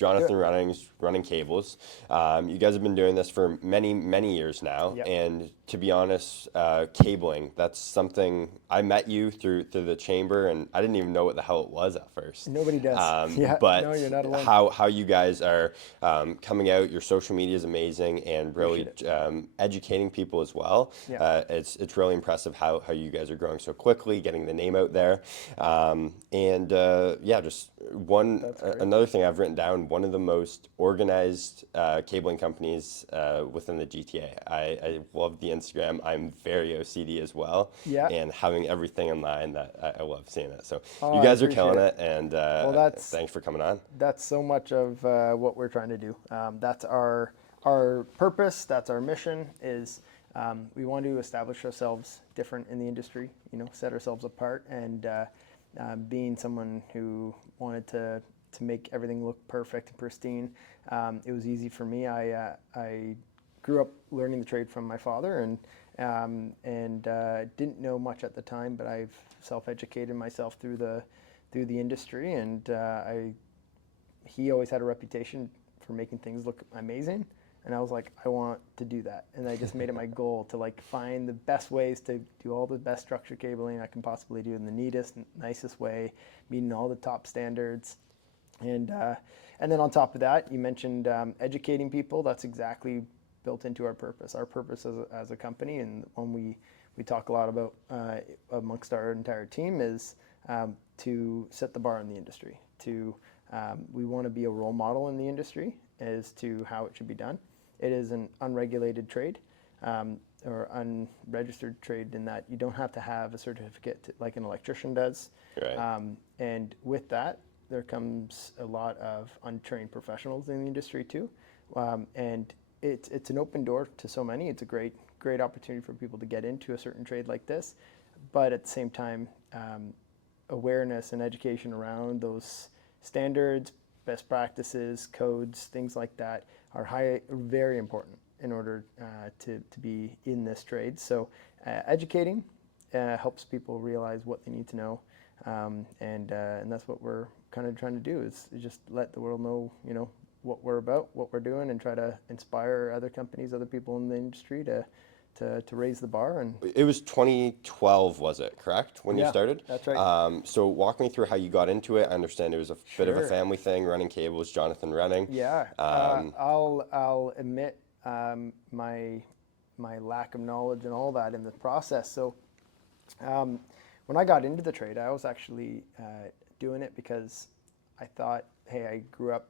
Jonathan running cables. You guys have been doing this for many, many years now, Yep. and to be honest, cabling, that's something I met you through the chamber, and I didn't even know what the hell it was at first. Nobody does. Yeah. No, But you're not alone. how you guys are coming out, your social media is amazing, and Appreciate really it. educating people as well. Yeah. It's really impressive how you guys are growing so quickly, getting the name out there, and yeah, just That's great. another thing I've written down. One of the most organized cabling companies within the GTA. I love the Instagram. I'm very OCD as well, Yeah. and having everything in line that I love seeing it. So Oh, you I guys are appreciate killing it. it, and Well, that's thanks for coming on. that's so much of what we're trying to do. That's our purpose. That's our mission. Is we want to establish ourselves different in the industry. Set ourselves apart. And being someone who wanted to make everything look perfect and pristine, it was easy for me. I grew up learning the trade from my father, and didn't know much at the time, but I've self-educated myself through the industry, and he always had a reputation for making things look amazing, and I was like, I want to do that, and I just made it my goal to like find the best ways to do all the best structure cabling I can possibly do in the neatest, nicest way, meeting all the top standards, and then on top of that, you mentioned educating people. That's exactly built into our purpose. Our purpose as a company, and one we talk a lot about amongst our entire team, is to set the bar in the industry. We want to be a role model in the industry as to how it should be done. It is an unregulated trade, or unregistered trade, in that you don't have to have a certificate like an electrician does. Right. And with that, there comes a lot of untrained professionals in the industry too. And it's an open door to so many. It's a great opportunity for people to get into a certain trade like this. But at the same time, awareness and education around those standards, best practices, codes, things like that are very important in order to be in this trade. So educating helps people realize what they need to know, and that's what we're kind of trying to do, is just let the world know, what we're about, what we're doing, and try to inspire other companies, other people in the industry to raise the bar. And It was 2012, was it, correct, when you yeah, started? that's right. So walk me through how you got into it. I understand it was a bit of a Sure. family thing, running cables, Jonathan running. Yeah, Um, I'll admit my lack of knowledge and all that in the process. So um, when I got into the trade, I was actually doing it because I thought, hey, I grew up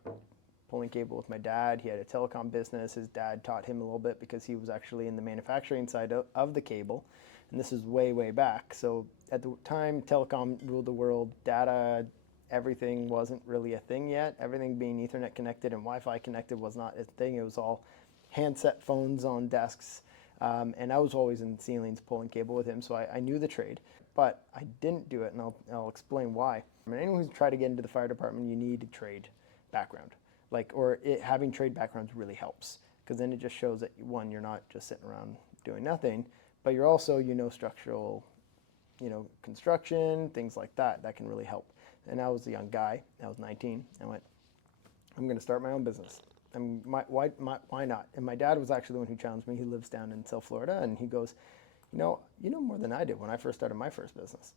pulling cable with my dad. He had a telecom business. His dad taught him a little bit because he was actually in the manufacturing side of the cable. And this is way back. So at the time, telecom ruled the world. Data, everything wasn't really a thing yet. Everything being Ethernet connected and Wi-Fi connected was not a thing. It was all handset phones on desks. And I was always in ceilings pulling cable with him, so I knew the trade. But I didn't do it, and I'll explain why. I mean, anyone who's tried to get into the fire department, you need a trade background. Having trade backgrounds really helps, because then it just shows that, one, you're not just sitting around doing nothing, but you're also, structural, construction, things like that. That can really help. And I was a young guy. I was 19. I went, I'm going to start my own business. And why not? And my dad was actually the one who challenged me. He lives down in South Florida, and he goes, you know more than I did when I first started my first business.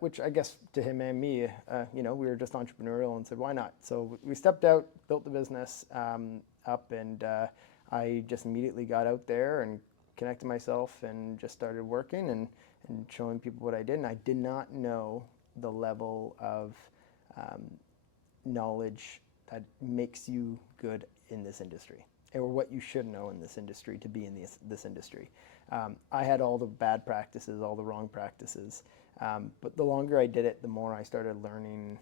Which I guess to him and me, we were just entrepreneurial and said, why not? So we stepped out, built the business up, and I just immediately got out there and connected myself and just started working and showing people what I did. And I did not know the level of knowledge that makes you good in this industry, or what you should know in this industry to be in this industry. I had all the bad practices, all the wrong practices, but the longer I did it, the more I started learning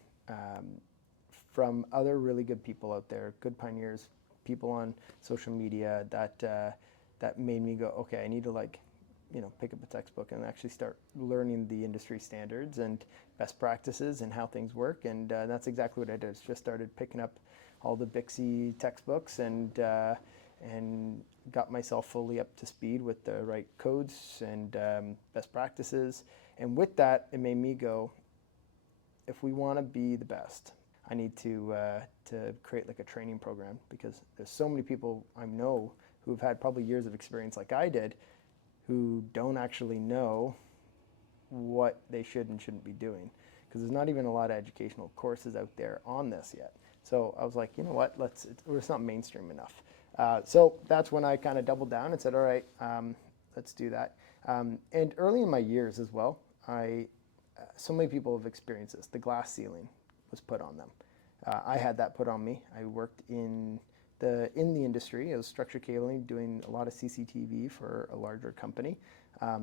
from other really good people out there, good pioneers, people on social media that made me go, okay, I need to pick up a textbook and actually start learning the industry standards and best practices and how things work. And that's exactly what I did. Just started picking up all the Bixby textbooks and got myself fully up to speed with the right codes and best practices. And with that, it made me go, if we want to be the best, I need to create like a training program, because there's so many people I know who've had probably years of experience like I did, who don't actually know what they should and shouldn't be doing, because there's not even a lot of educational courses out there on this yet. So I was like, you know what, it's not mainstream enough. So that's when I kind of doubled down and said, all right, let's do that. And early in my years as well, so many people have experienced this. The glass ceiling was put on them. I had that put on me. I worked in the industry. It was structured cabling, doing a lot of CCTV for a larger company.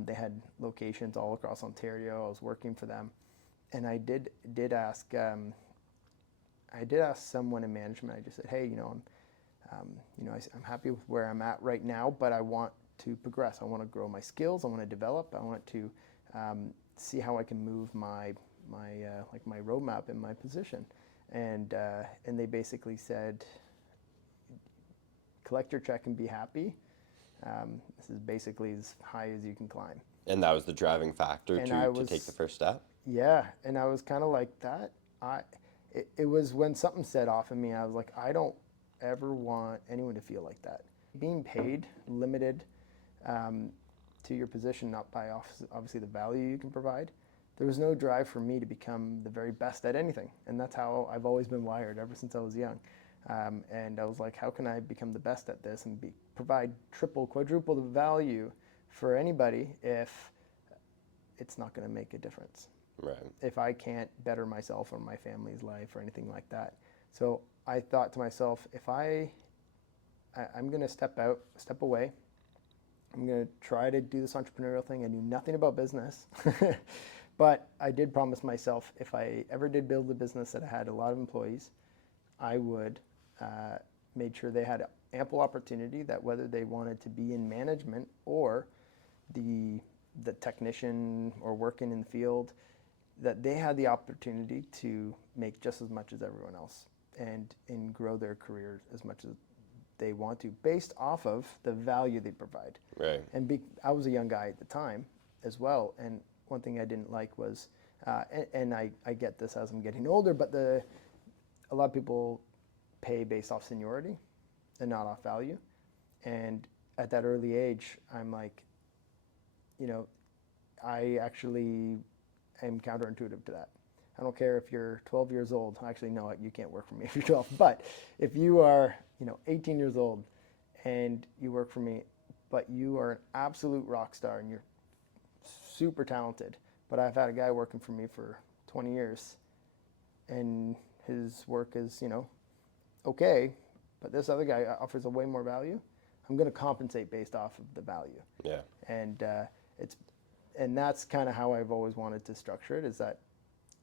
They had locations all across Ontario. I was working for them, and I did ask someone in management. I just said, hey, I'm happy with where I'm at right now, but I want to progress. I want to grow my skills. I want to develop. I want to see how I can move my roadmap in my position. And they basically said, collect your check and be happy. This is basically as high as you can climb. And that was the driving factor to take the first step? Yeah, and I was kind of like that. It was when something set off in me, I was like, I don't ever want anyone to feel like that. Being paid, limited to your position, not by obviously the value you can provide, there was no drive for me to become the very best at anything. And that's how I've always been wired ever since I was young. And I was like, how can I become the best at this and provide triple, quadruple the value for anybody if it's not going to make a difference? Right. If I can't better myself or my family's life or anything like that. So I thought to myself, if I'm going to step away, I'm going to try to do this entrepreneurial thing. I knew nothing about business, but I did promise myself, if I ever did build a business that had a lot of employees, I would make sure they had ample opportunity, that whether they wanted to be in management or the technician or working in the field, that they had the opportunity to make just as much as everyone else and grow their career as much as they want to, based off of the value they provide. Right. And I was a young guy at the time as well, and one thing I didn't like was, and I get this as I'm getting older, but a lot of people pay based off seniority and not off value. And at that early age, I'm like, I actually am counterintuitive to that. I don't care if you're 12 years old. Actually, no, you can't work for me if you're 12. But if you are, 18 years old and you work for me, but you are an absolute rock star and you're super talented. But I've had a guy working for me for 20 years and his work is, okay, but this other guy offers a way more value. I'm going to compensate based off of the value. Yeah. And that's kind of how I've always wanted to structure it, is that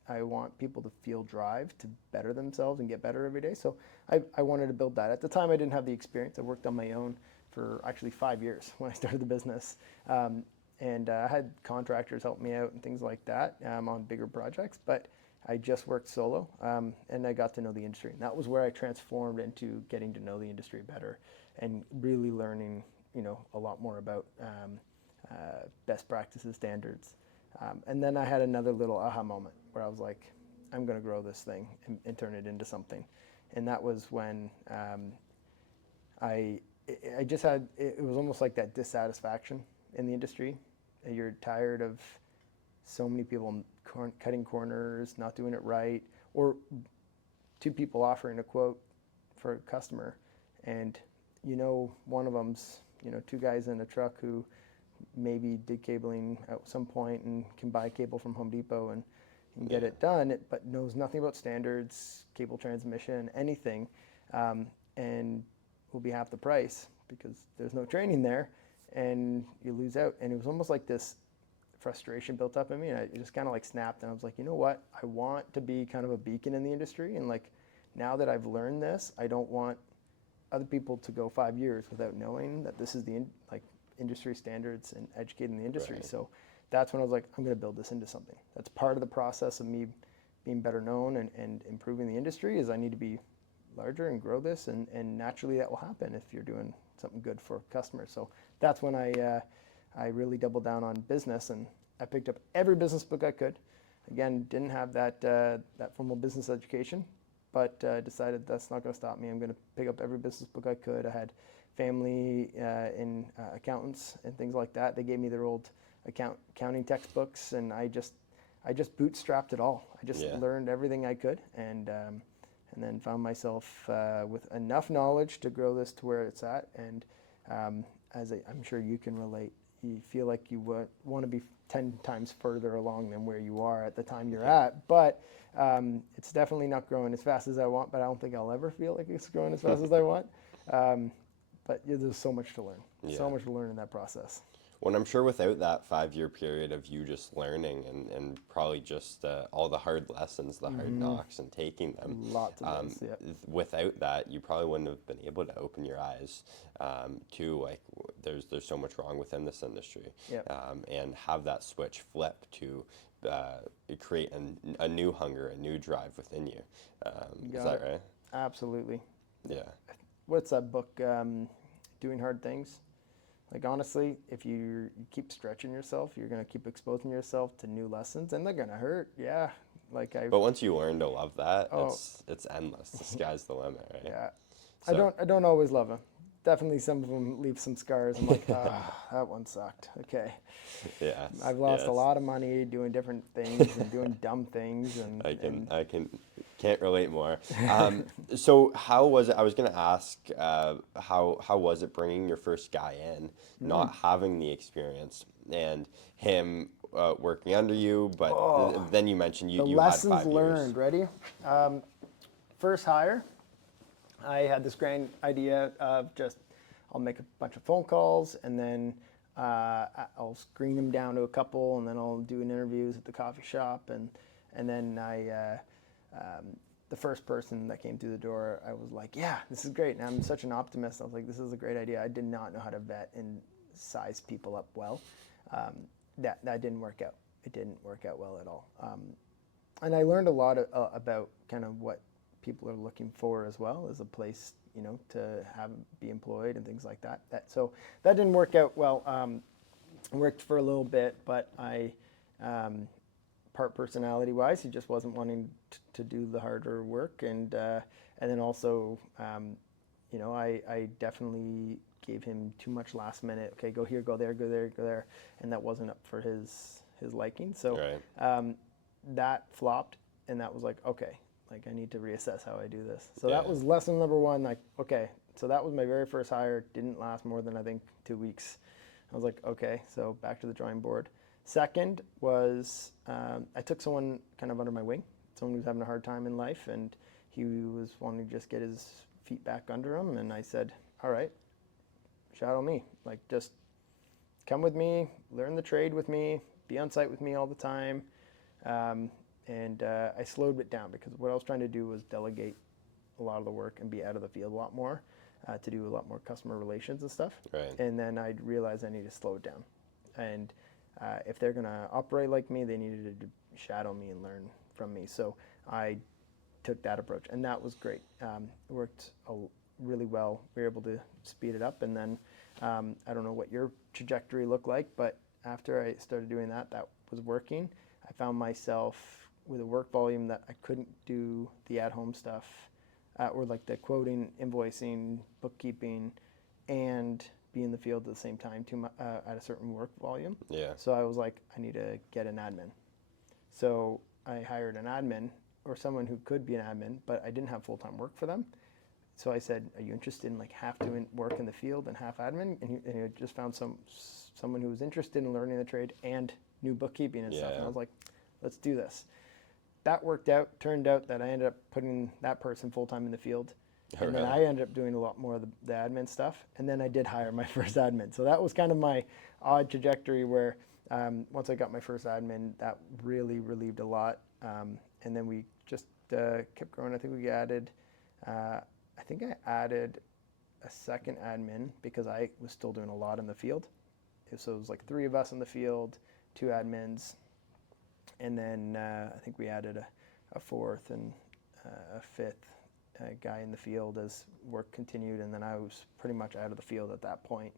I want people to feel drive to better themselves and get better every day. So I wanted to build that. At the time, I didn't have the experience. I worked on my own for actually 5 years when I started the business. And I had contractors help me out and things like that on bigger projects. But I just worked solo, and I got to know the industry. And that was where I transformed into getting to know the industry better and really learning, a lot more about best practices, standards. And then I had another little aha moment where I was like, I'm going to grow this thing and turn it into something. And that was when I just had, it was almost like that dissatisfaction in the industry. You're tired of so many people cutting corners, not doing it right, or two people offering a quote for a customer. And, one of them's, two guys in a truck who maybe did cabling at some point and can buy cable from Home Depot and get it done, but knows nothing about standards, cable transmission, anything, and will be half the price because there's no training there, and you lose out. And it was almost like this frustration built up in me, and it just kind of like snapped, and I was like, you know what? I want to be kind of a beacon in the industry, and like now that I've learned this, I don't want other people to go 5 years without knowing that this is the industry standards and educating the industry. Right. So that's when I was like, I'm going to build this into something. That's part of the process of me being better known and improving the industry, is I need to be larger and grow this, and naturally that will happen if you're doing something good for customers. So that's when I really doubled down on business, and I picked up every business book I could. Again, didn't have that formal business education, but decided that's not going to stop me. I'm going to pick up every business book I could. I had family in accountants and things like that. They gave me their old accounting textbooks, and I just bootstrapped it all. I just learned everything I could, and then found myself with enough knowledge to grow this to where it's at. And I'm sure you can relate, you feel like you want to be 10 times further along than where you are at the time you're at. But it's definitely not growing as fast as I want, but I don't think I'll ever feel like it's growing as fast as I want. But there's so much to learn, so much to learn in that process. Well, I'm sure without that 5-year period of you just learning and probably just all the hard lessons, the hard knocks, and taking them, Lots of those, without that, you probably wouldn't have been able to open your eyes to like there's so much wrong within this industry, and have that switch flip to create a new hunger, a new drive within you. Is that right? Absolutely. Yeah. What's that book? Doing Hard Things. Like, honestly, if you keep stretching yourself, you're going to keep exposing yourself to new lessons, and they're going to hurt. Yeah. But once you learn to love that, it's endless. The sky's the limit, right? Yeah. So, I don't always love them. Definitely some of them leave some scars. I'm like, that one sucked. Okay. Yeah. I've lost a lot of money doing different things and doing dumb things. And I can't relate more. So how was it? I was going to ask, how was it bringing your first guy in, not having the experience, and him working under you? But then you mentioned you had 5 years. Lessons learned. Ready? First hire. I had this grand idea of just, I'll make a bunch of phone calls, and then I'll screen them down to a couple, and then I'll do interviews at the coffee shop, and then the first person that came through the door, I was like, yeah, this is great. And I'm such an optimist. I was like, this is a great idea. I did not know how to vet and size people up well. That didn't work out. It didn't work out well at all. And I learned a lot about kind of what people are looking for as well as a place, to be employed and things like that. So that didn't work out well. Worked for a little bit, but I, part personality-wise, he just wasn't wanting to do the harder work, and then also, I definitely gave him too much last minute. Okay, go here, go there, go there, go there, and that wasn't up for his liking. So that flopped, and that was like, okay. Like, I need to reassess how I do this. So that was lesson number one. Like, okay, so that was my very first hire. Didn't last more than, I think, 2 weeks. I was like, okay, so back to the drawing board. Second was I took someone kind of under my wing, someone who was having a hard time in life, and he was wanting to just get his feet back under him. And I said, all right, shadow me. Like, just come with me, learn the trade with me, be on site with me all the time. And I slowed it down, because what I was trying to do was delegate a lot of the work and be out of the field a lot more, to do a lot more customer relations and stuff. Right. And then I realized I need to slow it down. And if they're going to operate like me, they needed to shadow me and learn from me. So I took that approach, and that was great. It worked really well. We were able to speed it up. And then I don't know what your trajectory looked like, but after I started doing that, that was working. I found myself with a work volume that I couldn't do the at-home stuff, or like the quoting, invoicing, bookkeeping, and be in the field at the same time at a certain work volume. Yeah. So I was like, I need to get an admin. So I hired an admin, or someone who could be an admin, but I didn't have full-time work for them. So I said, are you interested in like half doing work in the field and half admin? And he just found someone who was interested in learning the trade and knew bookkeeping and stuff. And I was like, let's do this. That worked out. Turned out that I ended up putting that person full-time in the field. And then I ended up doing a lot more of the admin stuff. And then I did hire my first admin. So that was kind of my odd trajectory where once I got my first admin, that really relieved a lot. And then we just kept growing. I think I added a second admin because I was still doing a lot in the field. So it was like 3 of us in the field, 2 admins. And then I think we added a 4th and a 5th guy in the field as work continued. And then I was pretty much out of the field at that point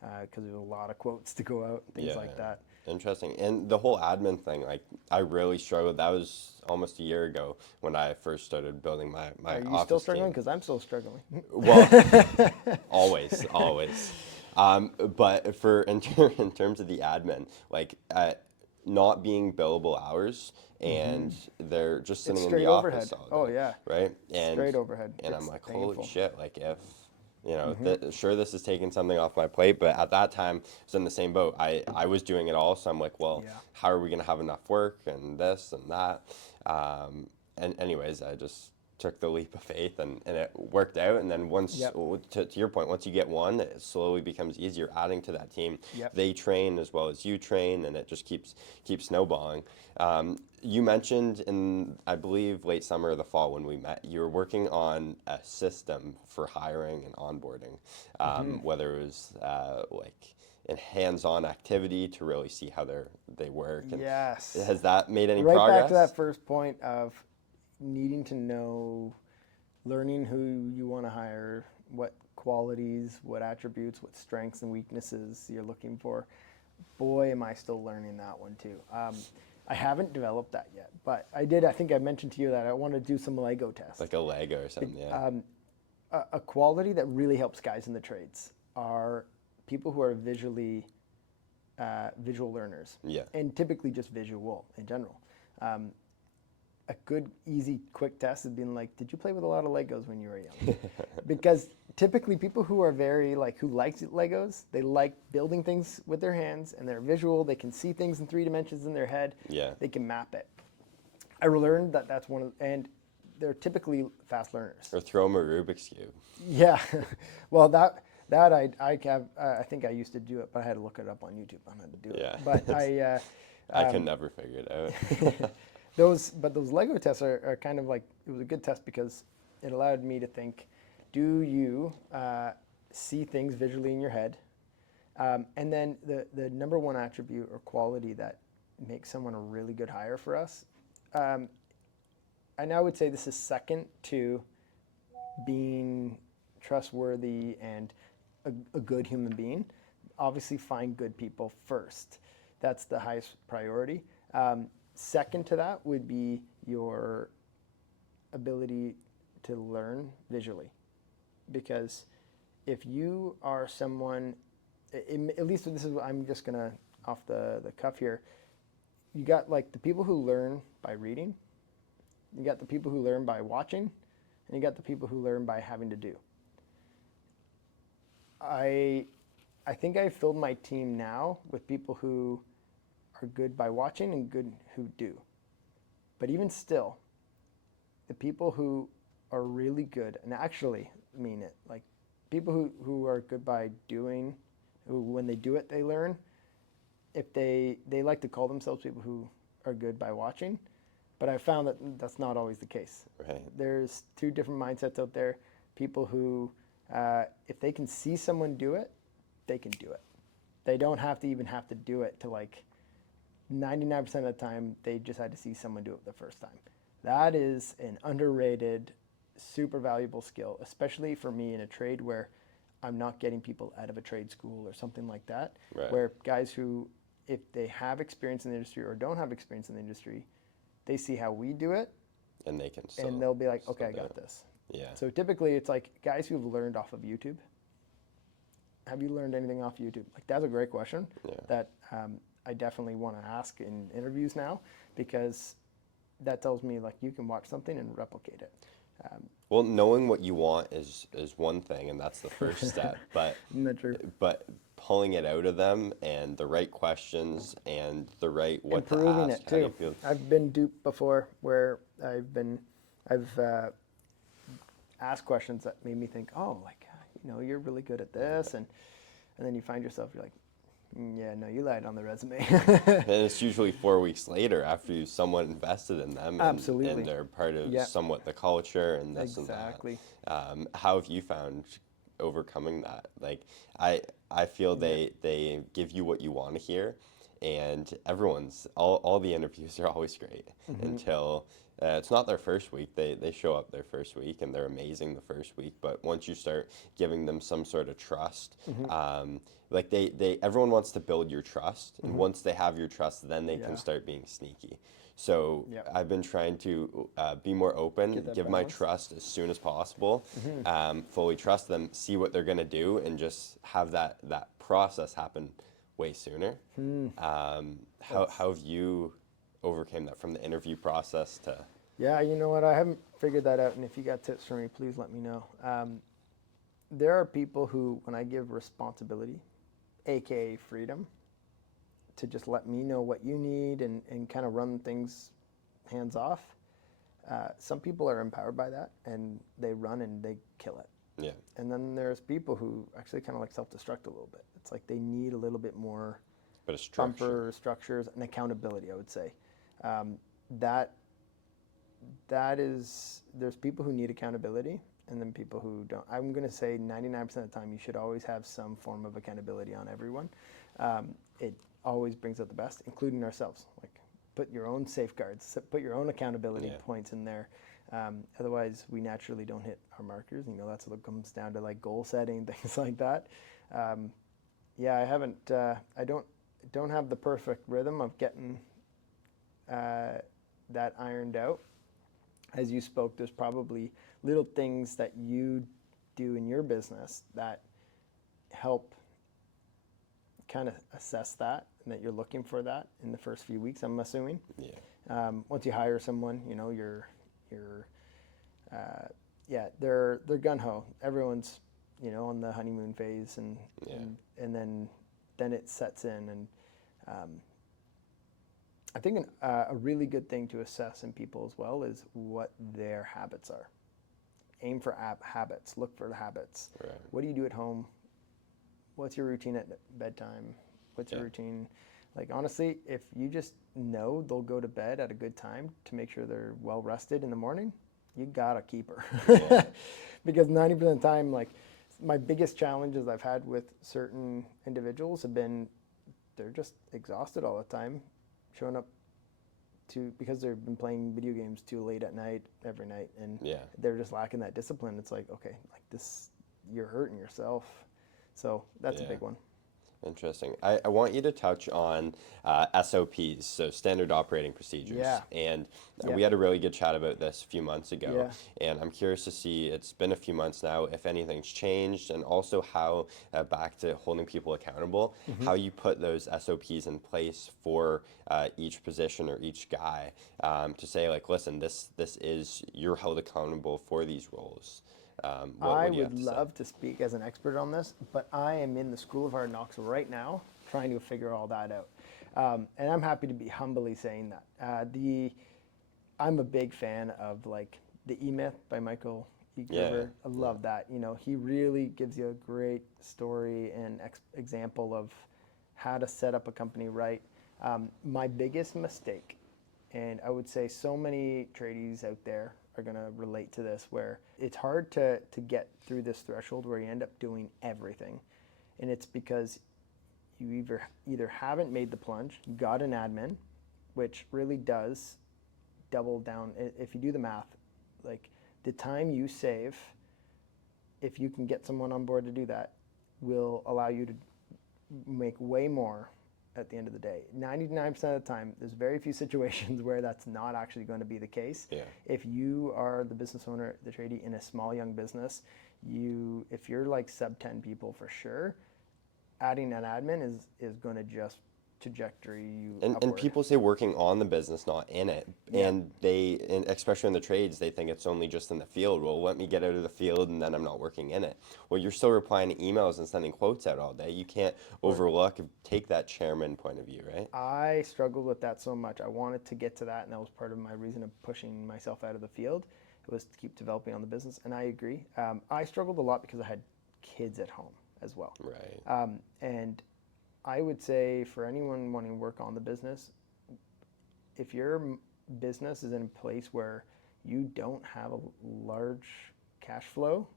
because there was a lot of quotes to go out and things like that. Interesting. And the whole admin thing, like I really struggled. That was almost a year ago when I first started building my Are you office still struggling? team. Because I'm still struggling. Well, always, always. But in terms of the admin, like not being billable hours, and they're just It's sitting in the straight overhead. office all Oh day, yeah, right? straight overhead. And I'm It's like, holy painful. shit! Like if sure, this is taking something off my plate, but at that time, I was in the same boat. I was doing it all, so I'm like, well, Yeah. how are we gonna have enough work and this and that? And anyways, I just took the leap of faith, and it worked out. And then once, Yep. to your point, once you get one, it slowly becomes easier adding to that team. Yep. They train as well as you train, and it just keeps snowballing. You mentioned in, I believe, late summer or the fall when we met, you were working on a system for hiring and onboarding, whether it was like in hands-on activity to really see how they work. And Yes. has that made any Right progress? back to that first point of needing to know, learning who you want to hire, what qualities, what attributes, what strengths and weaknesses you're looking for. Boy, am I still learning that one too. I haven't developed that yet, but I did. I think I mentioned to you that I want to do some Lego tests. Like a Lego or something, yeah. A quality that really helps guys in the trades are people who are visual learners, Yeah. and typically just visual in general. A good, easy, quick test has been like, did you play with a lot of Legos when you were young? Because typically people who are who like Legos, they like building things with their hands, and they're visual. They can see things in 3 dimensions in their head. Yeah. They can map it. I learned that that's and they're typically fast learners. Or throw them a Rubik's Cube. Yeah, well, I think I used to do it, but I had to look it up on YouTube on how to do it. Yeah. But I could never figure it out. those Lego tests are kind of like, it was a good test because it allowed me to think, do you see things visually in your head? And then the number one attribute or quality that makes someone a really good hire for us, I now would say this is second to being trustworthy and a good human being. Obviously, find good people first. That's the highest priority. Second to that would be your ability to learn visually. Because if you are someone, at least this is what I'm just going to, off the cuff here, you got like the people who learn by reading, you got the people who learn by watching, and you got the people who learn by having to do. I think I filled my team now with people who are good by watching and good who do. But even still, the people who are really good and actually mean it, like people who are good by doing, who when they do it they learn, if they like to call themselves people who are good by watching, but I found that that's not always the case. Right. There's 2 different mindsets out there. People who, if they can see someone do it, they can do it. They don't have to do it to like 99% of the time, they just had to see someone do it the first time. That is an underrated, super valuable skill, especially for me in a trade where I'm not getting people out of a trade school or something like that. Right. Where guys who, if they have experience in the industry or don't have experience in the industry, they see how we do it, And they can and they'll be like, okay, I got this. Yeah. So typically it's like guys who've learned off of YouTube. Have you learned anything off YouTube? Like, that's a great question that I definitely want to ask in interviews now, because that tells me like you can watch something and replicate it. Well, knowing what you want is one thing, and that's the first step. But Isn't that true? but pulling it out of them and the right questions and the right what And to proving ask. it How do you too. feel? I've been duped before where I've asked questions that made me think, oh, like, you're really good at this, and then you find yourself, you're like, yeah, no, you lied on the resume. And it's usually 4 weeks later after you somewhat invested in them. Absolutely. And they're part of Yep. somewhat the culture and this Exactly. and that. How have you found overcoming that? Like, I feel they give you what you want to hear, and all the interviews are always great until It's not their first week. They show up their first week and they're amazing the first week. But once you start giving them some sort of trust, like everyone wants to build your trust, and once they have your trust, then they can start being sneaky. So I've been trying to be more open, give my trust as soon as possible, fully trust them, see what they're gonna do, and just have that process happen way sooner. How have you overcame that from the interview process to? Yeah, you know what? I haven't figured that out, and if you got tips for me, please let me know. There are people who, when I give responsibility, aka freedom, to just let me know what you need and kind of run things hands off. Some people are empowered by that, and they run and they kill it. Yeah. And then there's people who actually kind of like self-destruct a little bit. It's like they need a little bit more But a structure. bumper structures and accountability, I would say. That is, there's people who need accountability and then people who don't. I'm going to say 99% of the time you should always have some form of accountability on everyone. It always brings out the best, including ourselves. Like, put your own safeguards, put your own accountability points in there. Otherwise, we naturally don't hit our markers. You know, that's what comes down to, like goal setting, things like that. Yeah, I haven't. I don't have the perfect rhythm of getting that ironed out. As you spoke, there's probably little things that you do in your business that help kind of assess that, and that you're looking for that in the first few weeks, I'm assuming. Yeah. Once you hire someone, you know, they're gung-ho. Everyone's, you know, on the honeymoon phase, and then it sets in. And I think a really good thing to assess in people as well is what their habits are. Aim for habits. Look for the habits. Right. What do you do at home? What's your routine at bedtime? What's your routine? Like, honestly, if you just know they'll go to bed at a good time to make sure they're well rested in the morning, you gotta keep her. Yeah. Because 90% of the time, like, my biggest challenges I've had with certain individuals have been they're just exhausted all the time, showing up because they've been playing video games too late at night every night, and they're just lacking that discipline. It's like, okay, like this, you're hurting yourself. So that's a big one. Interesting. I want you to touch on SOPs, so standard operating procedures. Yeah. And we had a really good chat about this a few months ago. Yeah. And I'm curious to see, it's been a few months now, if anything's changed, and also how, back to holding people accountable, how you put those SOPs in place for each position or each guy, to say, like, listen, this is, you're held accountable for these roles. I would love to speak as an expert on this, but I am in the School of Hard Knocks right now trying to figure all that out. And I'm happy to be humbly saying that. I'm a big fan of, like, the E-Myth by Michael E. Gerber. I love that. You know, he really gives you a great story and example of how to set up a company right. My biggest mistake, and I would say so many tradies out there are going to relate to this, where it's hard to get through this threshold where you end up doing everything. And it's because you either haven't made the plunge, got an admin, which really does double down. If you do the math, like, the time you save, if you can get someone on board to do that, will allow you to make way more at the end of the day. 99% of the time, there's very few situations where that's not actually going to be the case. Yeah. If you are the business owner, the tradie in a small young business, if you're like sub 10 people, for sure, adding an admin is going to just trajectory you upward. And people say working on the business, not in it. And especially in the trades, they think it's only just in the field. Well, let me get out of the field and then I'm not working in it. Well, you're still replying to emails and sending quotes out all day. You can't take that chairman point of view, right? I struggled with that so much. I wanted to get to that, and that was part of my reason of pushing myself out of the field. It was to keep developing on the business, and I agree. I struggled a lot because I had kids at home as well. Right. And I would say for anyone wanting to work on the business, if your business is in a place where you don't have a large cash flow,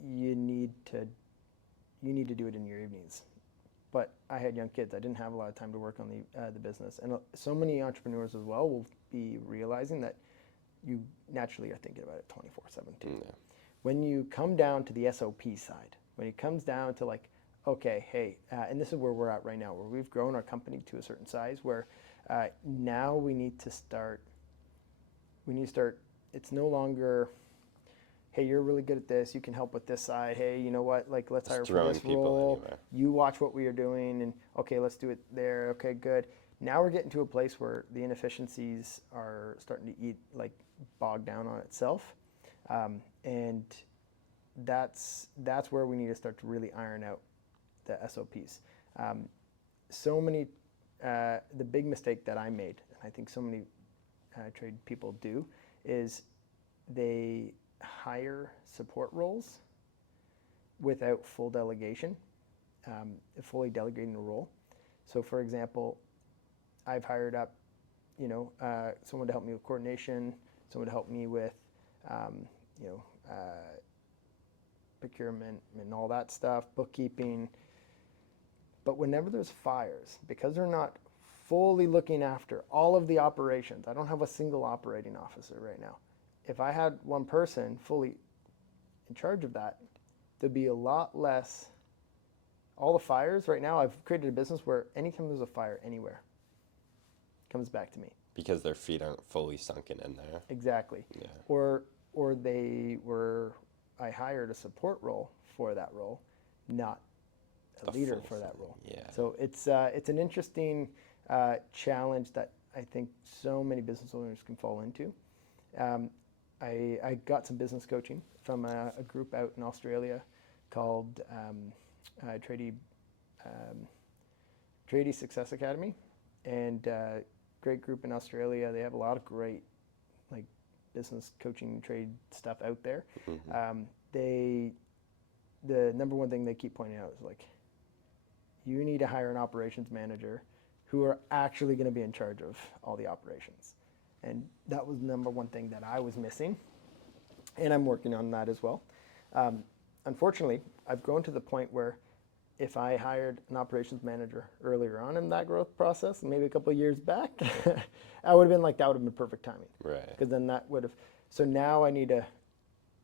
you need to do it in your evenings. But I had young kids. I didn't have a lot of time to work on the business. And so many entrepreneurs as well will be realizing that you naturally are thinking about it 24/7 too. Yeah. When you come down to the SOP side, when it comes down to like, okay, hey, and this is where we're at right now, where we've grown our company to a certain size, where now we need to start. It's no longer, hey, you're really good at this. You can help with this side. Hey, you know what? Like, let's hire for this role. You watch what we are doing, and okay, let's do it there. Okay, good. Now we're getting to a place where the inefficiencies are starting to bog down on itself, and that's where we need to start to really iron out the SOPs. The big mistake that I made, and I think so many trade people do, is they hire support roles without full delegation, fully delegating the role. So, for example, I've hired up, someone to help me with coordination, someone to help me with, procurement and all that stuff, bookkeeping. But whenever there's fires, because they're not fully looking after all of the operations, I don't have a single operating officer right now. If I had one person fully in charge of that, there'd be a lot less. All the fires right now, I've created a business where anytime there's a fire anywhere, it comes back to me. Because their feet aren't fully sunken in there. Exactly. Yeah. Or I hired a support role for that role, not a leader for that role. Yeah. So it's an interesting challenge that I think so many business owners can fall into. I got some business coaching from a group out in Australia called Tradie Success Academy, and great group in Australia. They have a lot of great business coaching trade stuff out there. Mm-hmm. The number one thing they keep pointing out is you need to hire an operations manager who are actually going to be in charge of all the operations. And that was the number one thing that I was missing. And I'm working on that as well. Unfortunately, I've grown to the point where if I hired an operations manager earlier on in that growth process, maybe a couple of years back, I would have been that would have been perfect timing. Right. Because then that would have, so now I need to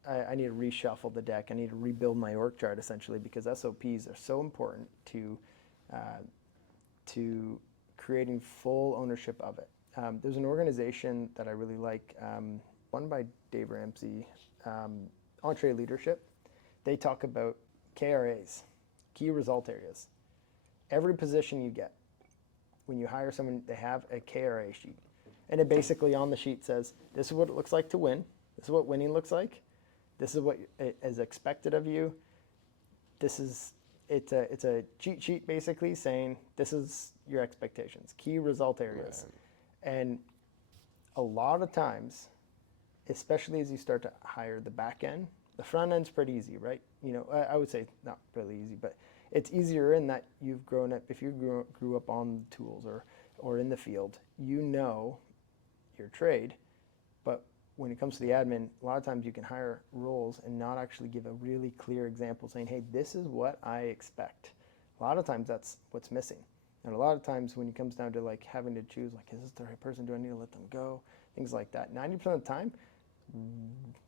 reshuffle the deck. I need to rebuild my org chart essentially, because SOPs are so important to creating full ownership of it. There's an organization that I really like, one by Dave Ramsey, Entre Leadership. They talk about KRAs, key result areas. Every position you get, when you hire someone, they have a KRA sheet. And it basically on the sheet says, this is what it looks like to win. This is what winning looks like. This is what is expected of you. It's a cheat sheet basically saying this is your expectations, key result areas. Right. And a lot of times, especially as you start to hire the back end, the front end's pretty easy, right? I would say not really easy, but it's easier in that you've grown up. If you grew up on the tools or in the field, your trade. But when it comes to the admin, a lot of times you can hire roles and not actually give a really clear example saying, hey, this is what I expect. A lot of times that's what's missing. And a lot of times when it comes down to having to choose, is this the right person? Do I need to let them go? Things like that. 90% of the time,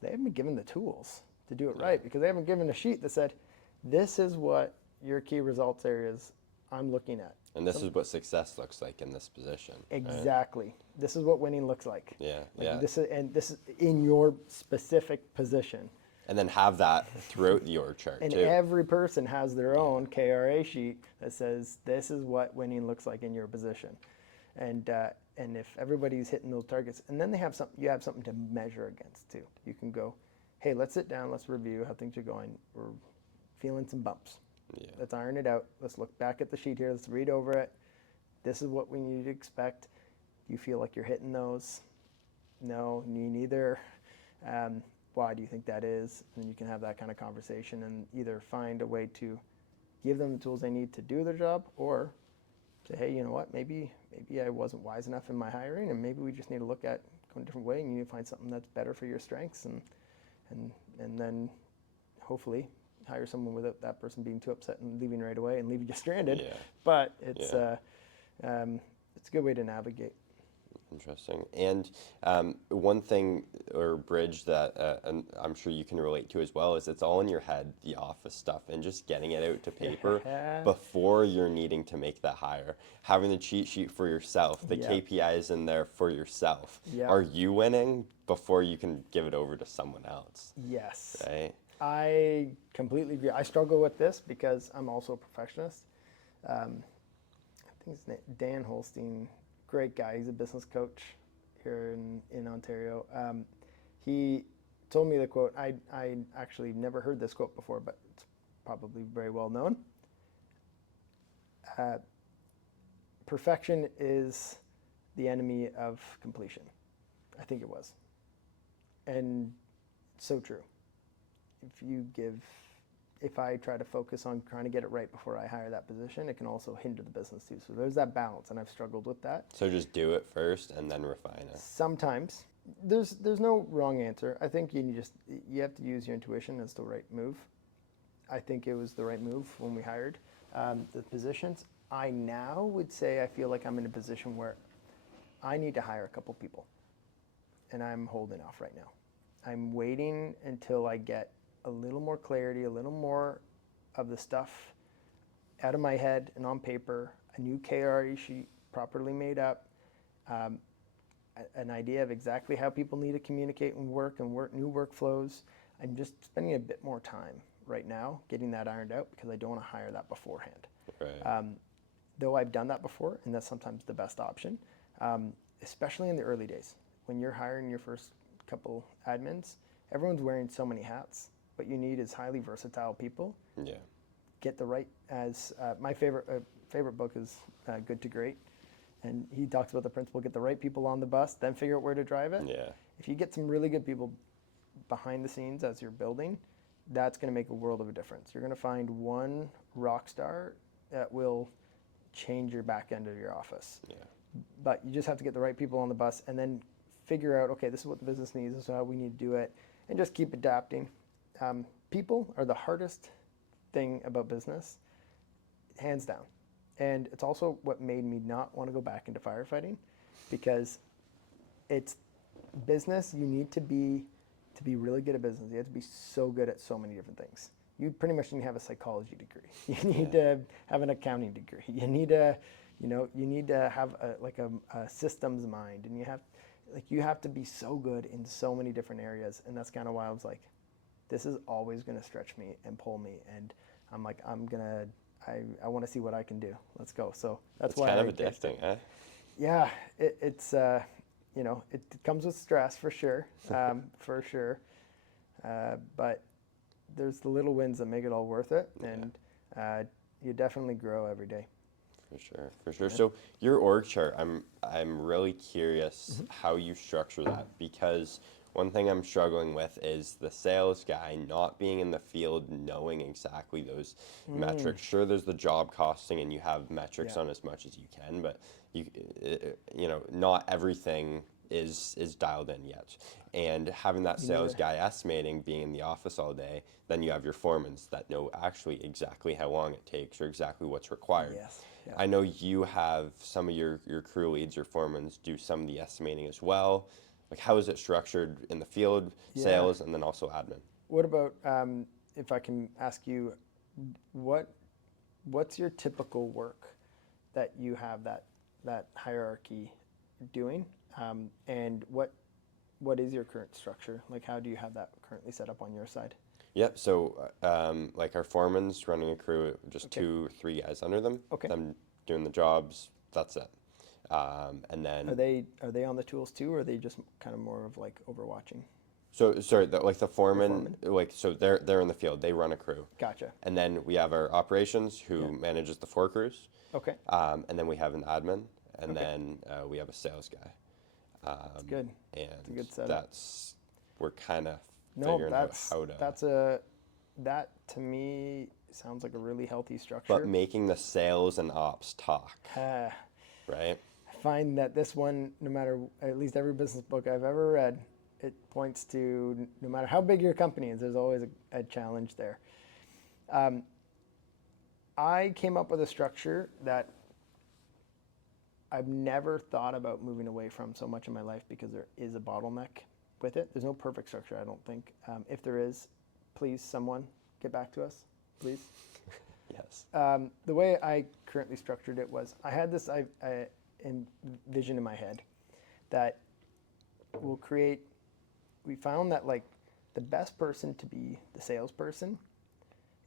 they haven't been given the tools to do it right, because they haven't given a sheet that said, this is what your key results areas I'm looking at. And this is what success looks like in this position. Exactly. Right? This is what winning looks like. Yeah. This is in your specific position. And then have that throughout the org chart and too. Every person has their own KRA sheet that says this is what winning looks like in your position. And if everybody's hitting those targets, and then you have something to measure against too. You can go, hey, let's sit down, let's review how things are going. We're feeling some bumps. Yeah. Let's iron it out. Let's look back at the sheet here. Let's read over it. This is what we need to expect. Do you feel like you're hitting those? No, me neither. Why do you think that is? And you can have that kind of conversation and either find a way to give them the tools they need to do their job, or say, hey, you know what? Maybe I wasn't wise enough in my hiring, and maybe we just need to look at going a different way, and you need to find something that's better for your strengths, and then hopefully hire someone without that person being too upset and leaving right away and leaving you stranded. Yeah. But it's a good way to navigate. Interesting. And one thing or bridge that and I'm sure you can relate to as well is it's all in your head, the office stuff, and just getting it out to paper before you're needing to make that hire. Having the cheat sheet for yourself, the Yep. KPIs in there for yourself. Yep. Are you winning before you can give it over to someone else? Yes. Right? I completely agree. I struggle with this because I'm also a perfectionist. I think his name Dan Holstein, great guy. He's a business coach here in Ontario. He told me the quote. I actually never heard this quote before, but it's probably very well known. Perfection is the enemy of completion. I think it was. And so true. If I try to focus on trying to get it right before I hire that position, it can also hinder the business too. So there's that balance, and I've struggled with that. So just do it first and then refine it. Sometimes there's no wrong answer. I think you have to use your intuition as the right move. I think it was the right move when we hired the positions. I now would say I feel like I'm in a position where I need to hire a couple people, and I'm holding off right now. I'm waiting until I get a little more clarity, a little more of the stuff out of my head and on paper, a new KRE sheet properly made up, an idea of exactly how people need to communicate and work new workflows. I'm just spending a bit more time right now getting that ironed out because I don't want to hire that beforehand. Right. Though I've done that before, and that's sometimes the best option, especially in the early days. When you're hiring your first couple admins, everyone's wearing so many hats. What you need is highly versatile people. Yeah. Get the right, as my favorite book is Good to Great, and he talks about the principle: get the right people on the bus, then figure out where to drive it. Yeah. If you get some really good people behind the scenes as you're building, that's going to make a world of a difference. You're going to find one rock star that will change your back end of your office. Yeah. But you just have to get the right people on the bus and then figure out, okay, this is what the business needs, this is how we need to do it, and just keep adapting. People are the hardest thing about business, hands down. And it's also what made me not want to go back into firefighting, because it's business. You need to be really good at business. You have to be so good at so many different things. You pretty much need to have a psychology degree. You need to have an accounting degree. You need to, have a systems mind, and you have to be so good in so many different areas. And that's kind of why I was like, this is always going to stretch me and pull me. And I'm like, I want to see what I can do. Let's go. So that's why kind of addicting, eh? Yeah, it's it comes with stress for sure, for sure. But there's the little wins that make it all worth it, and you definitely grow every day. For sure. So your org chart, I'm really curious how you structure that, because one thing I'm struggling with is the sales guy not being in the field, knowing exactly those metrics. Sure, there's the job costing, and you have metrics on as much as you can, but not everything is dialed in yet. And having that sales guy estimating, being in the office all day, then you have your foremans that know actually exactly how long it takes or exactly what's required. Yes. Yeah. I know you have some of your crew leads or foremans do some of the estimating as well. Like, how is it structured in the field, sales, and then also admin? What about, if I can ask you, what's your typical work that you have that hierarchy doing, and what is your current structure? Like, how do you have that currently set up on your side? Yep. So, like our foreman's running a crew, just 2 or 3 guys under them. Okay. Them doing the jobs. That's it. And then Are they on the tools too, or are they just kind of more of like overwatching? So sorry, the foreman, so they're in the field. They run a crew. Gotcha. And then we have our operations who manages the 4 crews. Okay. And then we have an admin, and then we have a sales guy. That's good. And it's a good setup. we're kind of figuring out how to. That to me sounds like a really healthy structure. But making the sales and ops talk, right? I find that this one, no matter, at least every business book I've ever read, it points to no matter how big your company is, there's always a challenge there. I came up with a structure that I've never thought about moving away from so much in my life because there is a bottleneck with it. There's no perfect structure, I don't think. If there is, please, someone get back to us, please. Yes. The way I currently structured it was I had this vision in my head that we found that like the best person to be the salesperson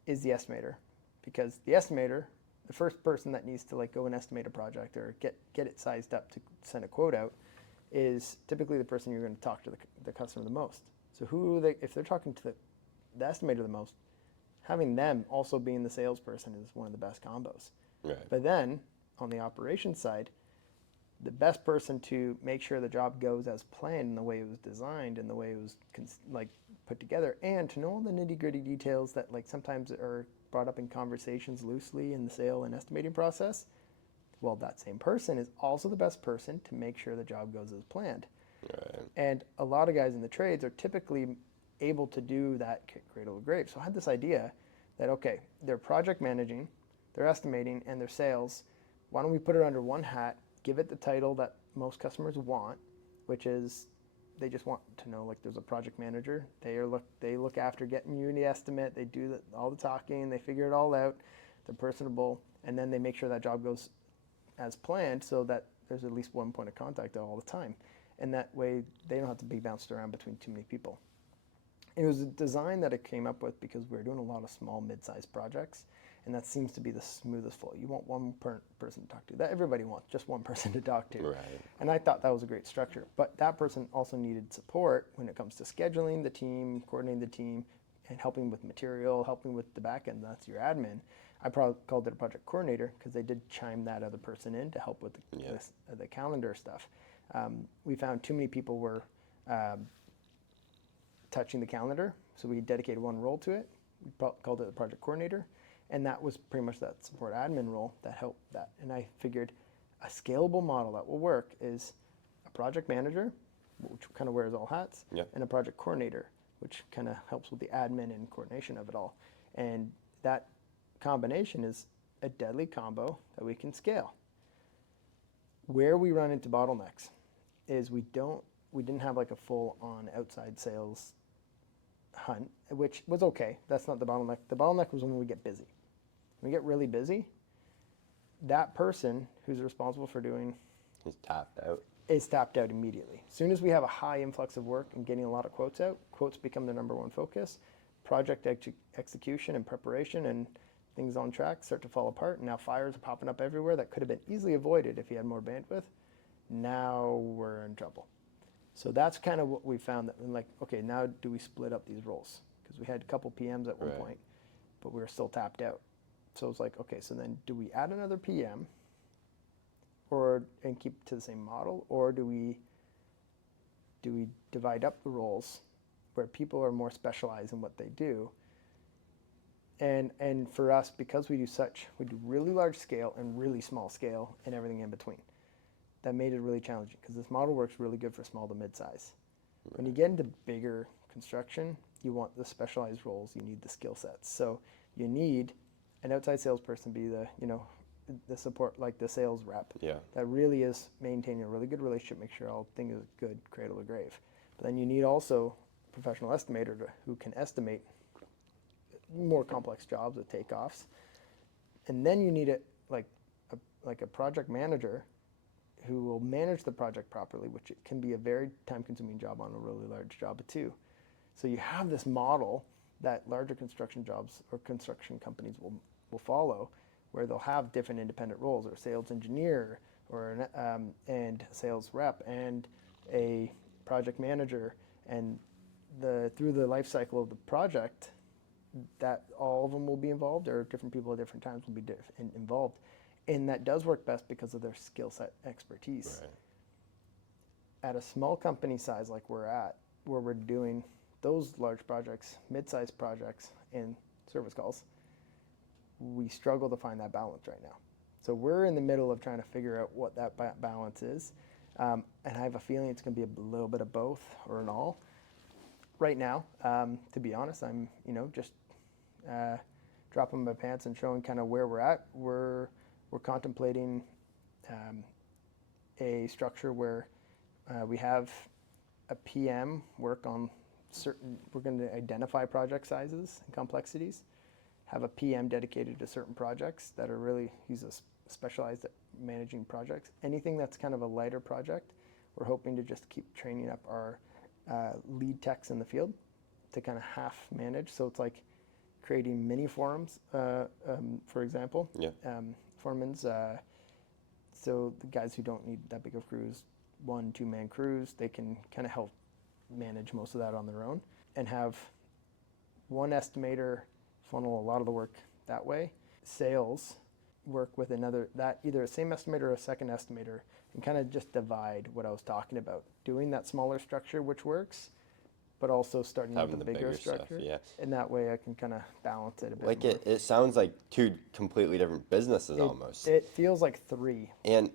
is the estimator, because the estimator, the first person that needs to like go and estimate a project or get it sized up to send a quote out, is typically the person you're going to talk to the customer the most. So if they're talking to the estimator the most, having them also being the salesperson is one of the best combos. Right. But then on the operations side, the best person to make sure the job goes as planned in the way it was designed and the way it was put together, and to know all the nitty-gritty details that like sometimes are brought up in conversations loosely in the sale and estimating process, well, that same person is also the best person to make sure the job goes as planned. Right. And a lot of guys in the trades are typically able to do that cradle to grave. So I had this idea that, okay, they're project managing, they're estimating, and they're sales. Why don't we put it under one hat, give it the title that most customers want, which is they just want to know like there's a project manager. They look after getting you the estimate. They do all the talking. They figure it all out. They're personable, and then they make sure that job goes as planned so that there's at least one point of contact all the time. And that way they don't have to be bounced around between too many people. It was a design that I came up with because we were doing a lot of small, mid-sized projects, and that seems to be the smoothest flow. You want one person to talk to. That everybody wants, just one person to talk to. Right. And I thought that was a great structure. But that person also needed support when it comes to scheduling the team, coordinating the team, and helping with material, helping with the back end. That's your admin. I probably called it a project coordinator because they did chime that other person in to help with the calendar stuff. We found too many people were touching the calendar, so we dedicated one role to it. We called it the project coordinator, and that was pretty much that support admin role that helped that. And I figured a scalable model that will work is a project manager, which kind of wears all hats, and a project coordinator, which kind of helps with the admin and coordination of it all. And that combination is a deadly combo that we can scale. Where we run into bottlenecks is we didn't have like a full-on outside sales hunt, which was okay. That's not the bottleneck. The bottleneck was when we get busy. When we get really busy, that person who's responsible for doing is tapped out immediately. As soon as we have a high influx of work and getting a lot of quotes out, quotes become the number one focus. Project execution and preparation and things on track start to fall apart. And now fires are popping up everywhere that could have been easily avoided if you had more bandwidth. Now we're in trouble. So that's kind of what we found, that like, okay, now do we split up these roles? Because we had a couple PMs at one point, but we were still tapped out. So it's like, okay, so then do we add another PM and keep to the same model, or do we divide up the roles where people are more specialized in what they do? And for us, because we do really large scale and really small scale and everything in between, that made it really challenging, because this model works really good for small to mid-size. Right. When you get into bigger construction, you want the specialized roles, you need the skill sets. So you need an outside salesperson be the support, like the sales rep, that really is maintaining a really good relationship, make sure all things is good, cradle to grave. But then you need also a professional estimator who can estimate more complex jobs with takeoffs. And then you need a project manager who will manage the project properly, which it can be a very time-consuming job on a really large job too. So you have this model that larger construction jobs or construction companies will follow, where they'll have different independent roles, or sales engineer, or and sales rep, and a project manager, and through the life cycle of the project, that all of them will be involved, or different people at different times will be involved. And that does work best because of their skill set expertise. Right. At a small company size like we're at, where we're doing those large projects, mid-sized projects, and service calls, we struggle to find that balance right now. So we're in the middle of trying to figure out what that balance is. And I have a feeling it's going to be a little bit of both, or an all. Right now, to be honest, I'm just dropping my pants and showing kind of where we're at. We're contemplating a structure where we have a PM work on we're going to identify project sizes and complexities, have a PM dedicated to certain projects that are really, he's specialized at managing projects. Anything that's kind of a lighter project, we're hoping to just keep training up our lead techs in the field to kind of half manage. So it's like creating mini forums, for example. Yeah. Foremans, so the guys who don't need that big of crews, 1-2 man crews, they can kind of help manage most of that on their own, and have one estimator funnel a lot of the work that way. Sales work with another, that either a same estimator or a second estimator, and kind of just divide what I was talking about. Doing that smaller structure, which works, but also starting with the bigger structure. Stuff, yeah. And that way I can kind of balance it a bit Like more. it sounds like two completely different businesses almost. It feels like three. And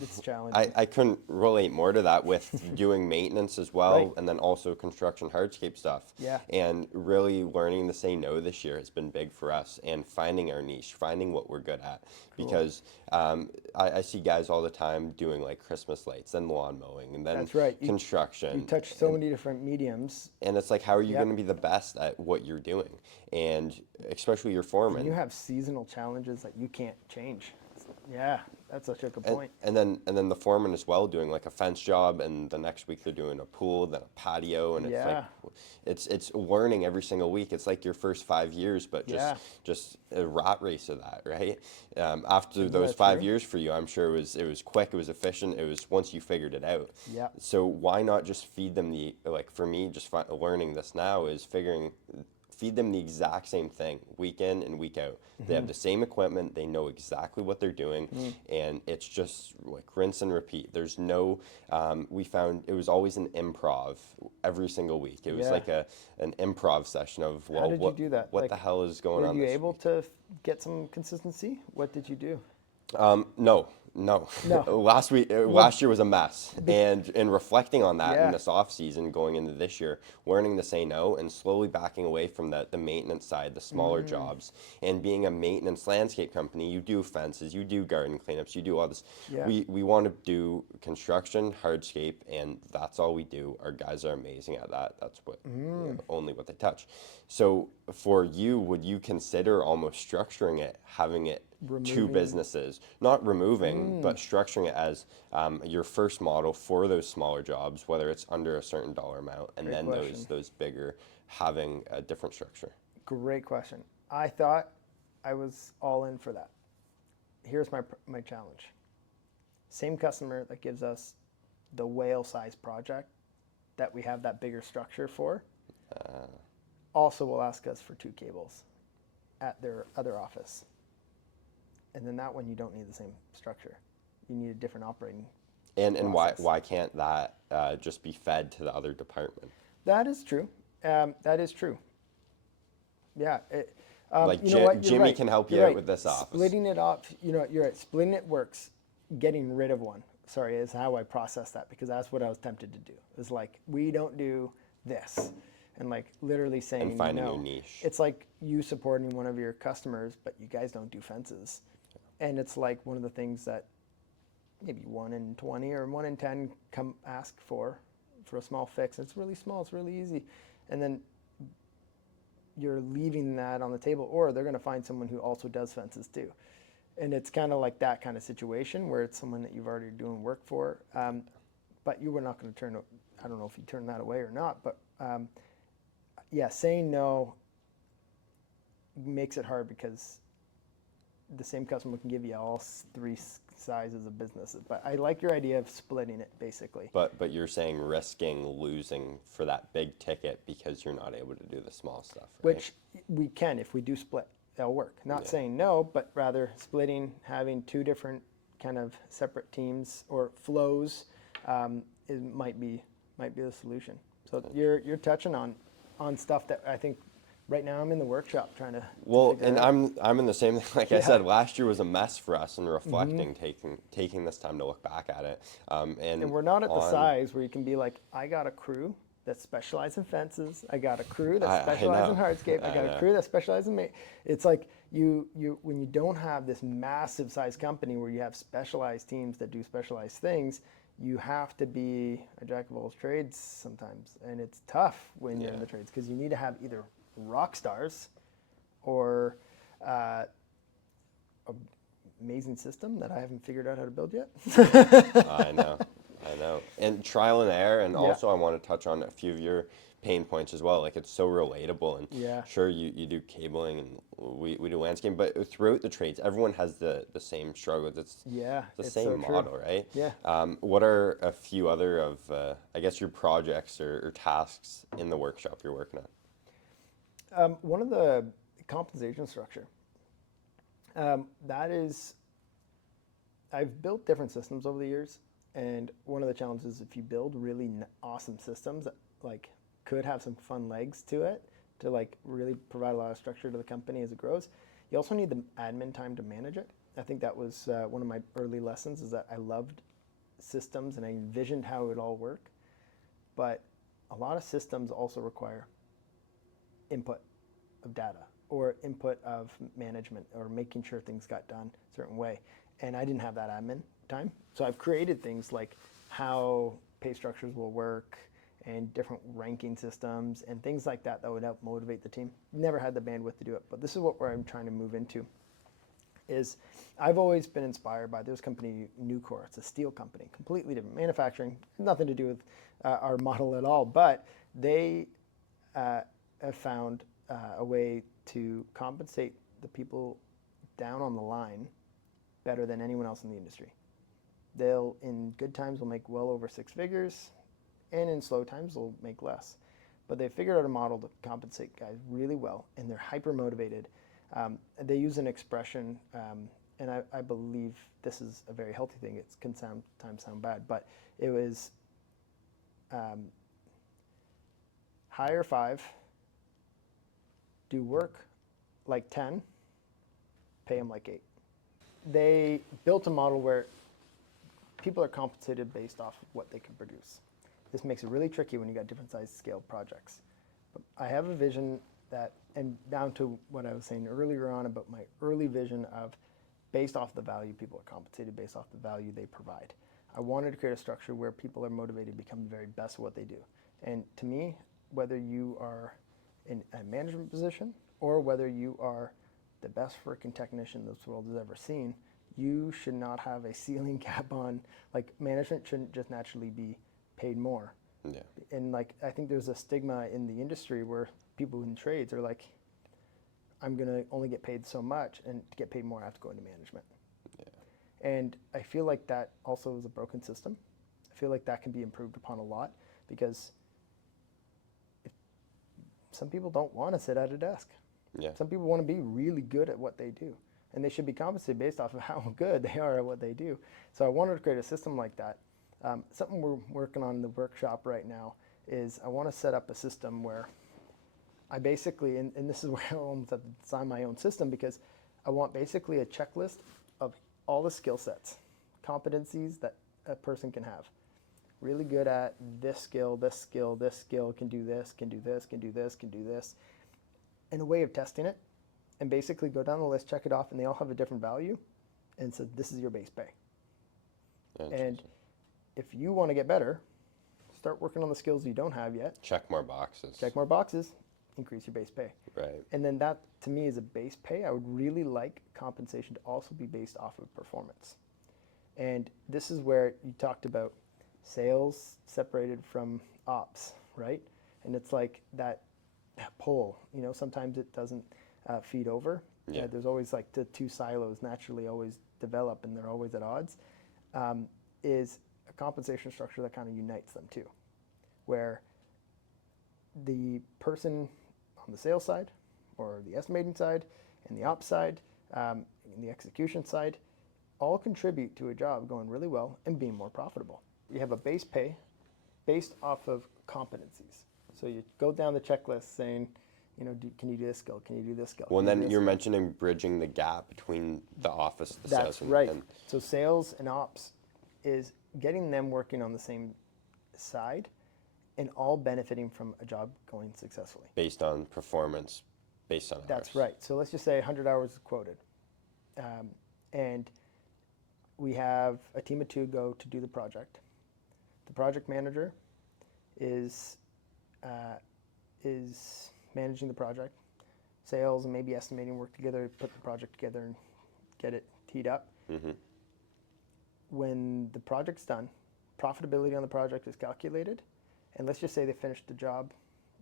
It's challenging. I couldn't relate more to that with doing maintenance as well, Right. and then also construction hardscape stuff. Yeah. And really learning to say no this year has been big for us, and finding our niche, finding what we're good at. Cool. Because I see guys all the time doing like Christmas lights, then lawn mowing, and then That's right. construction. You touch so many different mediums. And it's like, how are you Yep. going to be the best at what you're doing? And especially your foreman. And you have seasonal challenges that you can't change. Yeah, that's such a good point. And then the foreman as well, doing like a fence job, and the next week they're doing a pool, then a patio, and Yeah. it's learning every single week. It's like your first 5 years, but Yeah. just a rat race of that, right? After those that 5 true? years for you, I'm sure it was quick, it was efficient, it was once you figured it out. Yeah. So why not just feed them like for me, just learning this now is feed them the exact same thing week in and week out. They have the same equipment, they know exactly what they're doing, and it's just like rinse and repeat. There's no, we found it was always an improv every single week. It was Yeah. like an improv session of, well, How did you do that? what Like, the hell is going on Were you this able week? to get some consistency? What did you do? No. No. Last year was a mess, and in reflecting on that Yeah. in this off season, going into this year, learning to say no and slowly backing away from the maintenance side, the smaller jobs, and being a maintenance landscape company, you do fences, you do garden cleanups, you do all this. Yeah. We want to do construction, hardscape, and that's all we do. Our guys are amazing at that. That's what only what they touch. So for you, would you consider almost structuring it, having it two Removing- businesses, not removing, but structuring it as your first model for those smaller jobs, whether it's under a certain dollar amount, and Great then question. those bigger having a different structure? Great question. I thought I was all in for that. Here's my challenge. Same customer that gives us the whale size project that we have that bigger structure for, also will ask us for 2 cables at their other office. And then that one, you don't need the same structure. You need a different operating. And process. why can't that just be fed to the other department? That is true. That is true. Yeah. Like you know what? You're Jimmy right. can help you You're out right. with this office. Splitting it up, you know, you're right. Splitting it works. Getting rid of one, sorry, is how I process that, because that's what I was tempted to do. It's like, we don't do this. And like literally saying And finding no. your niche. It's like you supporting one of your customers, but you guys don't do fences. And it's like one of the things that maybe 1 in 20 or 1 in 10 come ask for a small fix. It's really small, it's really easy. And then you're leaving that on the table, or they're going to find someone who also does fences too. And it's kind of like that kind of situation where it's someone that you've already doing work for, but you were not going to turn, I don't know if you turn that away or not, but yeah, saying no makes it hard, because the same customer can give you all 3 sizes of businesses. But I like your idea of splitting it, basically. But you're saying risking losing for that big ticket because you're not able to do the small stuff, right? Which we can if we do split. That'll work. Not saying no, but rather splitting, having 2 different kind of separate teams or flows, might be the solution. So you're touching on stuff that I think right now I'm in the workshop trying to. Well, figure and out. I'm in the same thing. Like I said, last year was a mess for us, and reflecting, taking this time to look back at it. And And we're not at the on- size where you can be like, I got a crew that specialize in fences. I got a crew that I specializes in know. hardscape. I I got know. a crew that specializes in it's like you when you don't have this massive size company where you have specialized teams that do specialized things, you have to be a jack of all trades sometimes, and it's tough when you're in the trades because you need to have either rock stars or amazing system that I haven't figured out how to build yet. I know. And trial and error, and also I want to touch on a few of your pain points as well. Like, it's so relatable, and sure, you do cabling and we do landscape, but throughout the trades, everyone has the same struggles. It's the same so model, true. right? Yeah. What are a few other of, I guess, your projects or tasks in the workshop you're working on? One of the compensation structure. That is, I've built different systems over the years, and one of the challenges if you build really awesome systems that like could have some fun legs to it to like really provide a lot of structure to the company as it grows, you also need the admin time to manage it. I think that was one of my early lessons, is that I loved systems and I envisioned how it would all work, but a lot of systems also require input of data or input of management or making sure things got done a certain way. And I didn't have that admin time. So I've created things like how pay structures will work and different ranking systems and things like that that would help motivate the team. Never had the bandwidth to do it, but this is what I'm trying to move into. Is I've always been inspired by this company, Nucor. It's a steel company, completely different manufacturing, nothing to do with our model at all, but they have found a way to compensate the people down on the line better than anyone else in the industry. They'll, in good times, will make well over 6 figures, and in slow times, they'll make less. But they figured out a model to compensate guys really well, and they're hyper motivated. They use an expression, and I believe this is a very healthy thing. It can sometimes sound bad, but it was hire 5, do work like 10, pay them like 8. They built a model where people are compensated based off of what they can produce. This makes it really tricky when you got different size scale projects. But I have a vision that, and down to what I was saying earlier on about my early vision of based off the value, people are compensated based off the value they provide. I wanted to create a structure where people are motivated to become the very best at what they do. And to me, whether you are in a management position or whether you are the best freaking technician this world has ever seen, you should not have a ceiling cap on, like, management shouldn't just naturally be paid more. Yeah. And like, I think there's a stigma in the industry where people in trades are like, I'm gonna only get paid so much, and to get paid more I have to go into management. Yeah. And I feel like that also is a broken system. I feel like that can be improved upon a lot, because some people don't want to sit at a desk. Yeah. Some people want to be really good at what they do, and they should be compensated based off of how good they are at what they do. So I wanted to create a system like that. Something we're working on in the workshop right now is I want to set up a system where I basically, and this is where I almost have to design my own system, because I want basically a checklist of all the skill sets, competencies that a person can have. Really good at this skill, this skill, this skill, can do this, can do this, can do this, can do this. And a way of testing it, and basically go down the list, check it off, and they all have a different value, and so this is your base pay. And if you want to get better, start working on the skills you don't have yet. Check more boxes. Check more boxes, increase your base pay. Right. And then that, to me, is a base pay. I would really like compensation to also be based off of performance. And this is where you talked about sales separated from ops, right? And it's like that pull, you know, sometimes it doesn't feed over. Yeah. There's always like the two silos naturally always develop, and they're always at odds. Is a compensation structure that kind of unites them too, where the person on the sales side or the estimating side and the ops side and the execution side all contribute to a job going really well and being more profitable. You have a base pay based off of competencies. So you go down the checklist saying, you know, can you do this skill? Can you do this skill? Well, and then you're mentioning bridging the gap between the office, the sales. That's right. So sales and ops is getting them working on the same side and all benefiting from a job going successfully. Based on performance, based on hours. That's right. So let's just say 100 hours is quoted. And we have a team of 2 go to do the project. The project manager is managing the project. Sales and maybe estimating work together, put the project together and get it teed up. Mm-hmm. When the project's done, profitability on the project is calculated, and let's just say they finished the job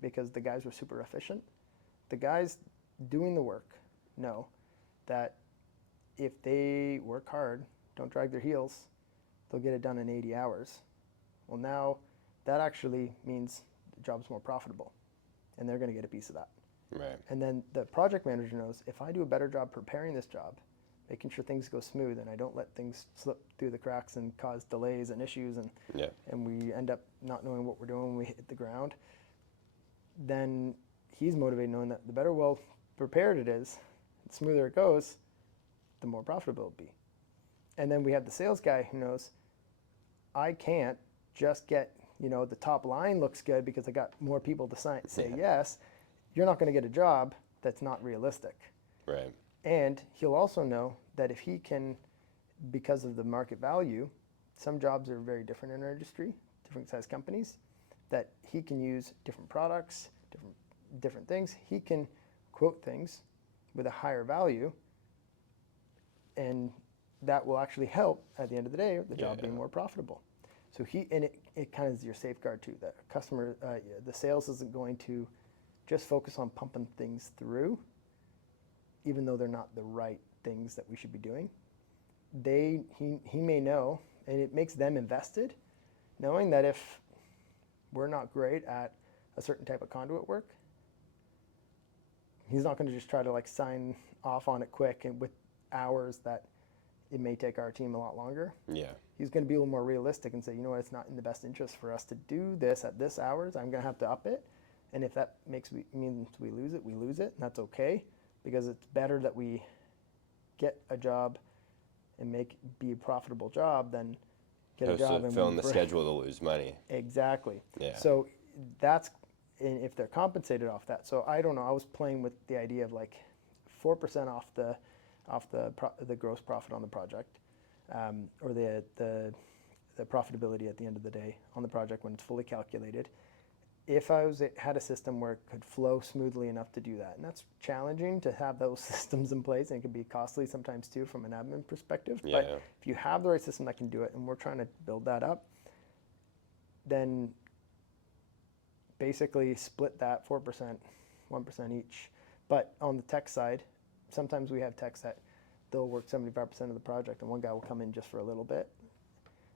because the guys were super efficient. The guys doing the work know that if they work hard, don't drag their heels, they'll get it done in 80 hours. Well, now that actually means the job's more profitable, and they're going to get a piece of that. Right. And then the project manager knows, if I do a better job preparing this job, making sure things go smooth and I don't let things slip through the cracks and cause delays and issues and we end up not knowing what we're doing when we hit the ground, then he's motivated knowing that the better well prepared it is, the smoother it goes, the more profitable it'll be. And then we have the sales guy who knows, I can't just get, the top line looks good because I got more people to say yes. You're not going to get a job that's not realistic. Right. And he'll also know that if he can, because of the market value, some jobs are very different in our industry, different size companies, that he can use different products, different things. He can quote things with a higher value, and that will actually help at the end of the day the job being more profitable. So it kind of is your safeguard too, that customer, the sales isn't going to just focus on pumping things through, even though they're not the right things that we should be doing. He may know, and it makes them invested, knowing that if we're not great at a certain type of conduit work, he's not going to just try to sign off on it quick and with hours that it may take our team a lot longer. Yeah. He's going to be a little more realistic and say, you know what, it's not in the best interest for us to do this at this hours. I'm going to have to up it. And if that means we lose it, and that's okay, because it's better that we get a job and be a profitable job than get a job and fill in the schedule to lose money. Exactly. Yeah. So that's, and if they're compensated off that. So I don't know. I was playing with the idea of 4% off the gross profit on the project, or the profitability at the end of the day on the project when it's fully calculated. If I had a system where it could flow smoothly enough to do that, and that's challenging to have those systems in place, and it can be costly sometimes too from an admin perspective. Yeah. But if you have the right system that can do it, and we're trying to build that up, then basically split that 4%, 1% each. But on the tech side, sometimes we have techs that they'll work 75% of the project, and one guy will come in just for a little bit.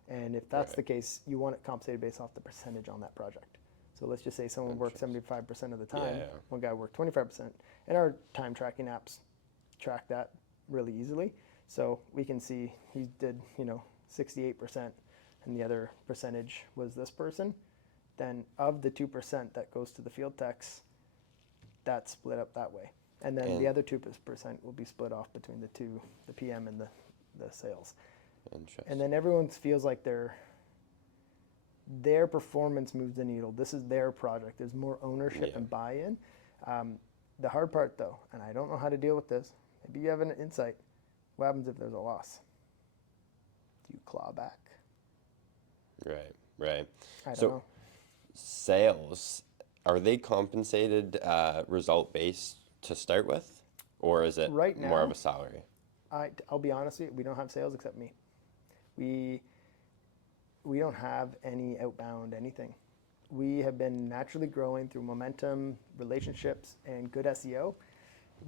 And if that's the case, you want it compensated based off the percentage on that project. So let's just say someone worked 75% of the time, one guy worked 25%, and our time tracking apps track that really easily. So we can see he did, 68%, and the other percentage was this person. Then of the 2% that goes to the field techs, that's split up that way. And then the other 2% will be split off between the two, the PM and the sales. Interesting. And then everyone feels like their performance moves the needle. This is their project. There's more ownership and buy-in. The hard part though, and I don't know how to deal with this, maybe you have an insight, what happens if there's a loss? Do you claw back? Right. I don't know. Sales, are they compensated result-based to start with? Or is it Right now, more of a salary? I'll be honest with you, we don't have sales except me. We don't have any outbound anything. We have been naturally growing through momentum, relationships, and good SEO.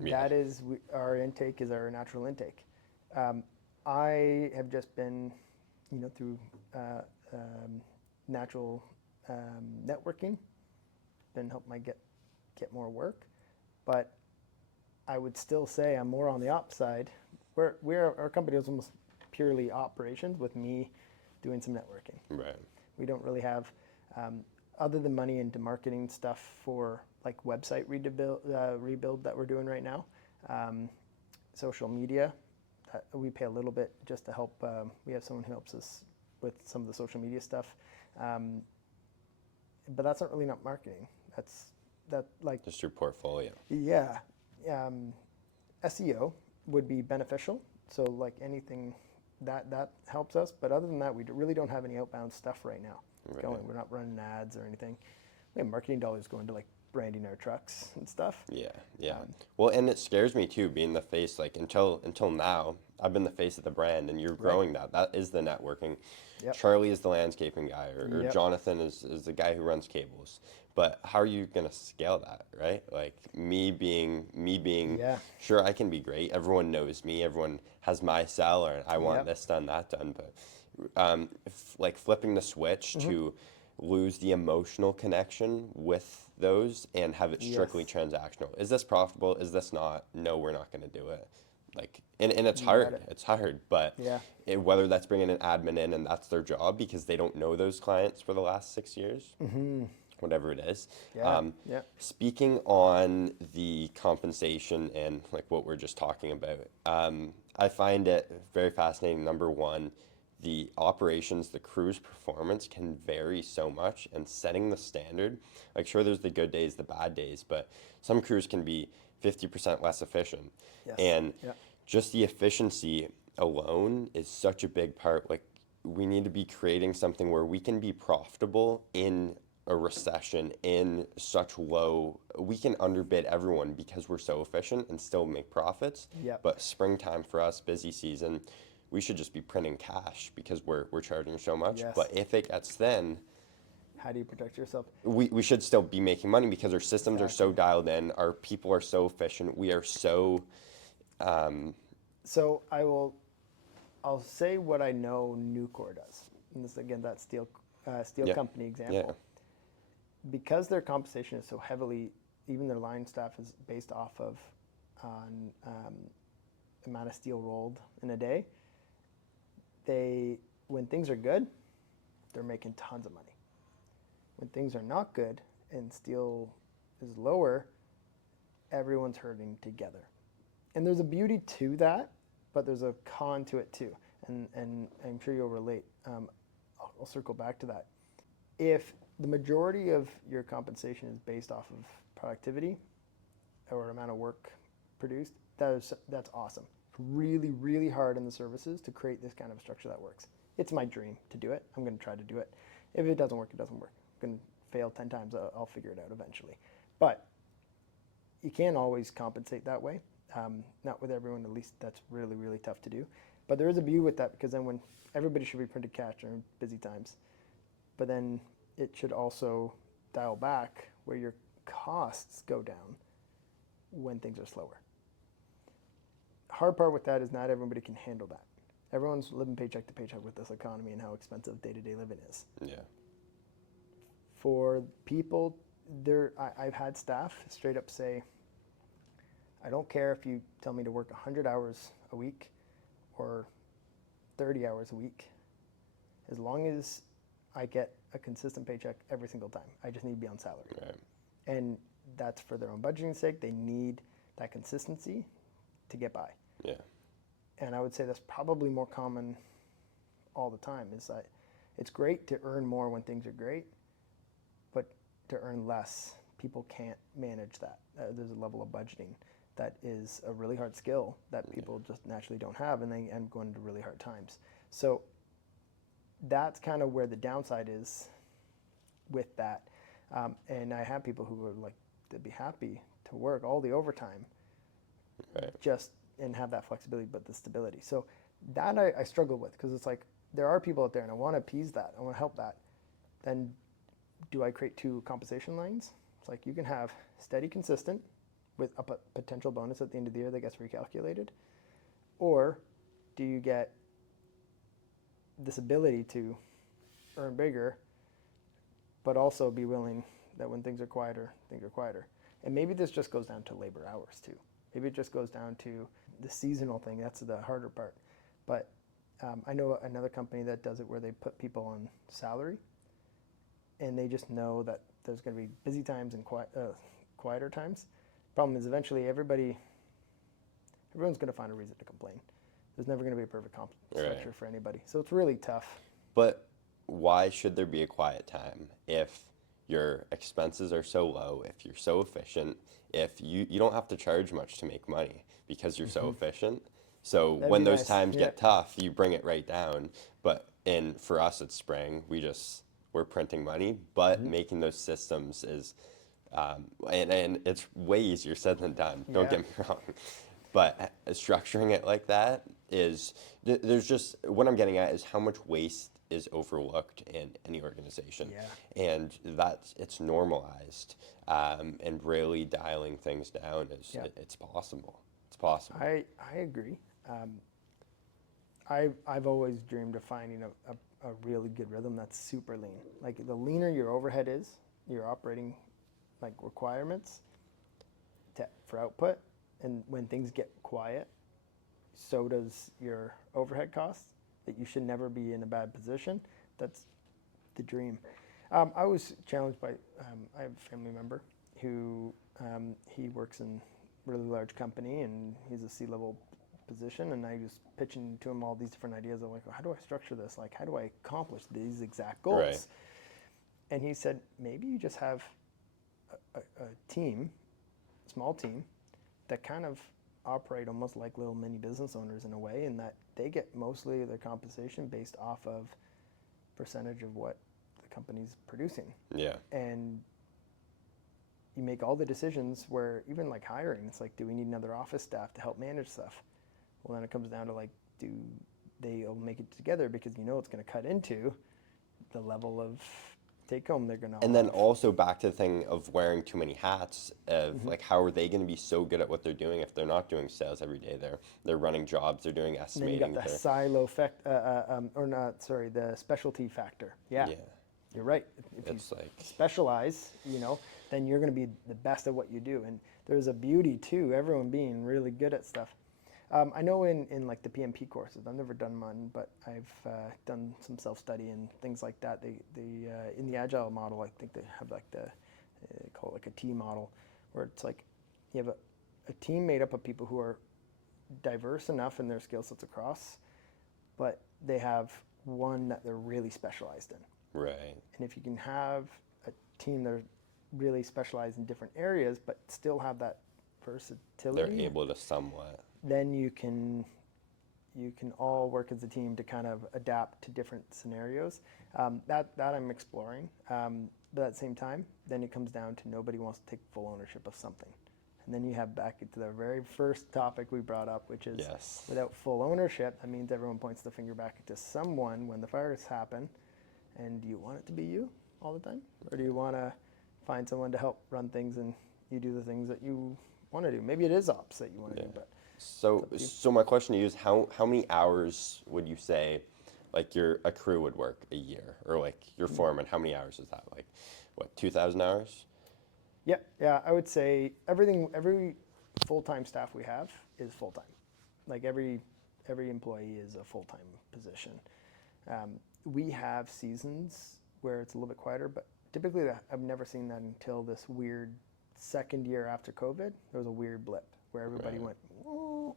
That is, our intake is our natural intake. I have just been, through natural networking, been helping my get more work. But I would still say I'm more on the ops side. Our company is almost purely operations with me doing some networking. Right. We don't really have, other than money into marketing stuff for website rebuild that we're doing right now, social media, we pay a little bit just to help. We have someone who helps us with some of the social media stuff. but that's not really not marketing. That like, Just your portfolio. yeah, SEO would be beneficial. So like anything that helps us. But other than that, we really don't have any outbound stuff right now going. We're not running ads or anything. We have marketing dollars going to like branding our trucks and stuff. Yeah. Well, and it scares me too, being the face. Like until now, I've been the face of the brand, and you're growing that. That is the networking. Yep. Charlie is the landscaping guy, or Yep. Jonathan is the guy who runs cables. But how are you gonna scale that, right? Like me being Yeah. sure, I can be great. Everyone knows me. Everyone has my cell, or I want Yep. this done, that done. But like flipping the switch to lose the emotional connection with those and have it strictly Yes. transactional. Is this profitable? Is this not? No, we're not going to do it. Like, and it's You got hard. it. It's hard, but Yeah. whether that's bringing an admin in and that's their job because they don't know those clients for the last 6 years, whatever it is. Yeah. Yeah. Speaking on the compensation and like what we're just talking about, I find it very fascinating. Number one, the operations, the crew's performance can vary so much, and setting the standard. Like, sure, there's the good days, the bad days, but some crews can be 50% less efficient. Yes. And Yeah. just the efficiency alone is such a big part. Like, we need to be creating something where we can be profitable in a recession, in such low, we can underbid everyone because we're so efficient and still make profits. Yep. But springtime for us, busy season, we should just be printing cash because we're charging so much. Yes. But if it gets thin, How do you protect yourself? we should still be making money because our systems are so Exactly. dialed in, our people are so efficient, we are so So I'll say what I know Nucor does. And this again, that steel Yeah. company example. Yeah. Because their compensation is so heavily, even their line staff is based off of amount of steel rolled in a day. When things are good, they're making tons of money. When things are not good and steel is lower, everyone's hurting together. And there's a beauty to that, but there's a con to it too. And I'm sure you'll relate. I'll circle back to that. If the majority of your compensation is based off of productivity or amount of work produced, that's awesome. It's really, really hard in the services to create this kind of structure that works. It's my dream to do it. I'm going to try to do it. If it doesn't work, it doesn't work. I'm going to fail 10 times. I'll figure it out eventually. But you can't always compensate that way. Not with everyone, at least that's really, really tough to do. But there is a beauty with that, because then when everybody should be printed cash during busy times, but then it should also dial back where your costs go down when things are slower. Hard part with that is not everybody can handle that. Everyone's living paycheck to paycheck with this economy and how expensive day-to-day living is. Yeah. For people, I've had staff straight up say, I don't care if you tell me to work 100 hours a week or 30 hours a week, as long as I get a consistent paycheck every single time. I just need to be on salary. Right. And that's for their own budgeting sake. They need that consistency to get by. Yeah. And I would say that's probably more common all the time, is that it's great to earn more when things are great, but to earn less, people can't manage that. There's a level of budgeting that is a really hard skill that people just naturally don't have, and they end up going into really hard times. So that's kind of where the downside is with that. And I have people who are like, they'd be happy to work all the overtime, Right. just and have that flexibility, but the stability. So that I struggle with, because it's like there are people out there, and I want to appease that, I want to help that. Then do I create two compensation lines? It's like you can have steady, consistent, with a potential bonus at the end of the year that gets recalculated, or do you get this ability to earn bigger, but also be willing that when things are quieter, things are quieter. And maybe this just goes down to labor hours too. Maybe it just goes down to the seasonal thing. That's the harder part. But I know another company that does it where they put people on salary, and they just know that there's going to be busy times and quieter times. Problem is, eventually everyone's going to find a reason to complain. There's never going to be a perfect comp structure for anybody. So it's really tough. But why should there be a quiet time if your expenses are so low, if you're so efficient, if you don't have to charge much to make money because you're so efficient. So That'd when be those nice. times Yeah. get tough, you bring it right down. But for us at Spring, we're printing money, but making those systems is and it's way easier said than done. Don't Yeah. get me wrong, but structuring it like that is there's just what I'm getting at is how much waste is overlooked in any organization, Yeah. and it's normalized, and really dialing things down is Yeah. it's possible. It's possible. I agree. I've always dreamed of finding a really good rhythm that's super lean. Like the leaner your overhead is, your operating like requirements for output, and when things get quiet, so does your overhead costs. That you should never be in a bad position. That's the dream. I was challenged by I have a family member who he works in a really large company and he's a C-level position, and I was pitching to him all these different ideas of like, how do I structure this? Like, how do I accomplish these exact goals? Right. And he said, maybe you just have a team, small team, that kind of operate almost like little mini business owners in a way, in that they get mostly their compensation based off of percentage of what the company's producing. Yeah. And you make all the decisions where even like hiring, it's like, do we need another office staff to help manage stuff? Well, then it comes down to like, do they all make it together, because you know it's going to cut into the level of take home they're going to And then also back to the thing of wearing too many hats of like, how are they going to be so good at what they're doing if they're not doing sales every day? They're running jobs, they're doing then estimating. you got the silo effect, or not, sorry, the specialty factor. Yeah, Yeah. you're right. If It's you like specialize, you know, then you're going to be the best at what you do. And there's a beauty to everyone being really good at stuff. I know in like the PMP courses, I've never done one, but I've done some self-study and things like that. They in the agile model, I think they have like they call it like a T model, where it's like you have a team made up of people who are diverse enough in their skill sets across, but they have one that they're really specialized in. right. And if you can have a team that are really specialized in different areas, but still have that versatility, They're able to somewhat. then you can all work as a team to kind of adapt to different scenarios. That I'm exploring. But at the same time, then it comes down to nobody wants to take full ownership of something. And then you have back into the very first topic we brought up, which is Yes. without full ownership, that means everyone points the finger back to someone when the fires happen. And do you want it to be you all the time? Or do you want to find someone to help run things and you do the things that you want to do? Maybe it is ops that you want to do, but So my question to you is how many hours would you say like a crew would work a year, or like your foreman, how many hours is that? Like what, 2,000 hours? yeah, I would say every full-time staff we have is full-time. Like every employee is a full-time position. We have seasons where it's a little bit quieter, but typically I've never seen that until this weird second year after COVID. There was a weird blip where everybody went, whoa,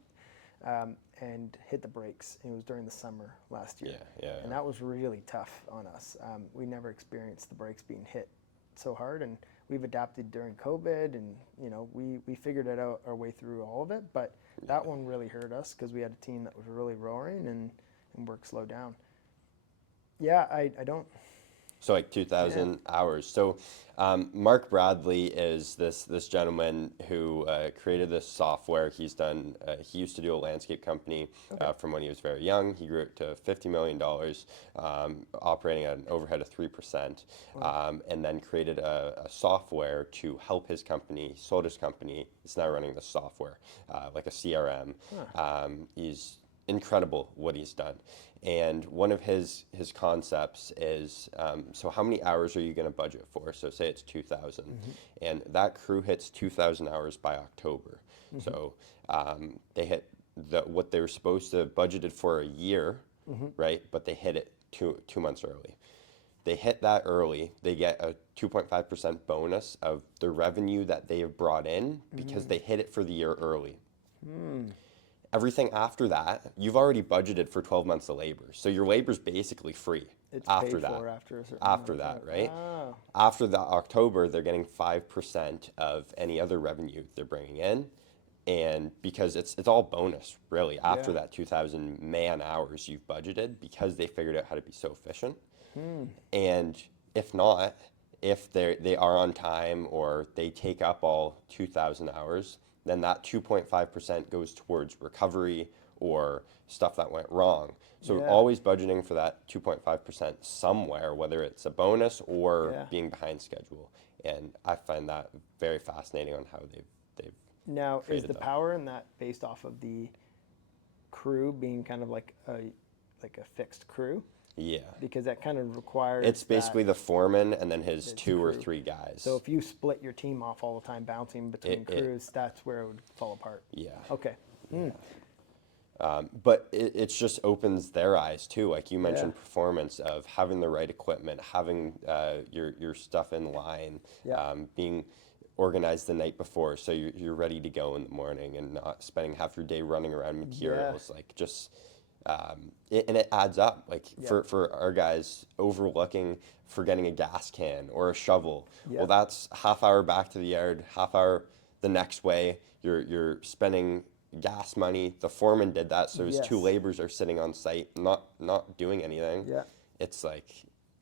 and hit the brakes. And it was during the summer last year. Yeah. And that was really tough on us. We never experienced the brakes being hit so hard, and we've adapted during COVID, and you know we figured it out our way through all of it. But that one really hurt us because we had a team that was really roaring and work slowed down. Yeah, I don't. So like 2,000 hours. So Mark Bradley is this gentleman who created this software. He used to do a landscape company from when he was very young. He grew it to $50 million, operating at an overhead of 3%, and then created a software to help his company. He sold his company. He's now running the software, like a CRM. He's incredible what he's done. And one of his concepts is, so how many hours are you going to budget for? So say it's 2,000, and that crew hits 2,000 hours by October. So they hit what they were supposed to budgeted for a year, right? But they hit it two months early. They hit that early, they get a 2.5% bonus of the revenue that they have brought in because they hit it for the year early. Everything after that, you've already budgeted for 12 months of labor. So your labor's basically free It's after paid that. for after a certain After amount of that, time. right? Ah, After the October, they're getting 5% of any other revenue they're bringing in. And because it's all bonus, really, after that 2,000 man hours you've budgeted, because they figured out how to be so efficient. And if not, if they are on time or they take up all 2,000 hours, then that 2.5% goes towards recovery or stuff that went wrong. So always budgeting for that 2.5% somewhere, whether it's a bonus or being behind schedule. And I find that very fascinating on how they've Now, is created the that. power in that based off of the crew being kind of like a fixed crew? Yeah. Because that kind of requires It's basically that, the foreman and then his two or crew. three guys. So if you split your team off all the time, bouncing between crews, that's where it would fall apart. Yeah. Okay. But it just opens their eyes too. Like you mentioned, performance of having the right equipment, having your stuff in line, being organized the night before so you're ready to go in the morning and not spending half your day running around materials. Like just, and it adds up. Like for our guys overlooking, forgetting a gas can or a shovel. Well, that's half hour back to the yard, half hour the next way. You're spending gas money. The foreman did that, so his two laborers are sitting on site, not doing anything. Yeah. It's like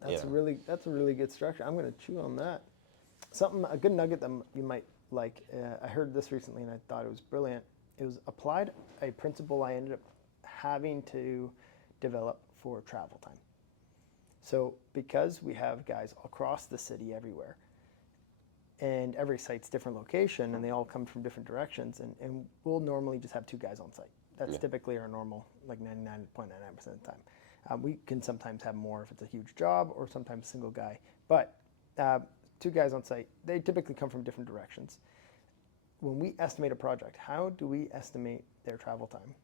That's a really good structure. I'm going to chew on that. A good nugget that you might like. I heard this recently and I thought it was brilliant. It was applied a principle I ended up having to develop for travel time. So because we have guys across the city everywhere, and every site's different location and they all come from different directions, and we'll normally just have two guys on site. That's typically our normal, like 99.99% of the time. We can sometimes have more if it's a huge job or sometimes a single guy. But two guys on site, they typically come from different directions. When we estimate a project, how do we estimate their travel time?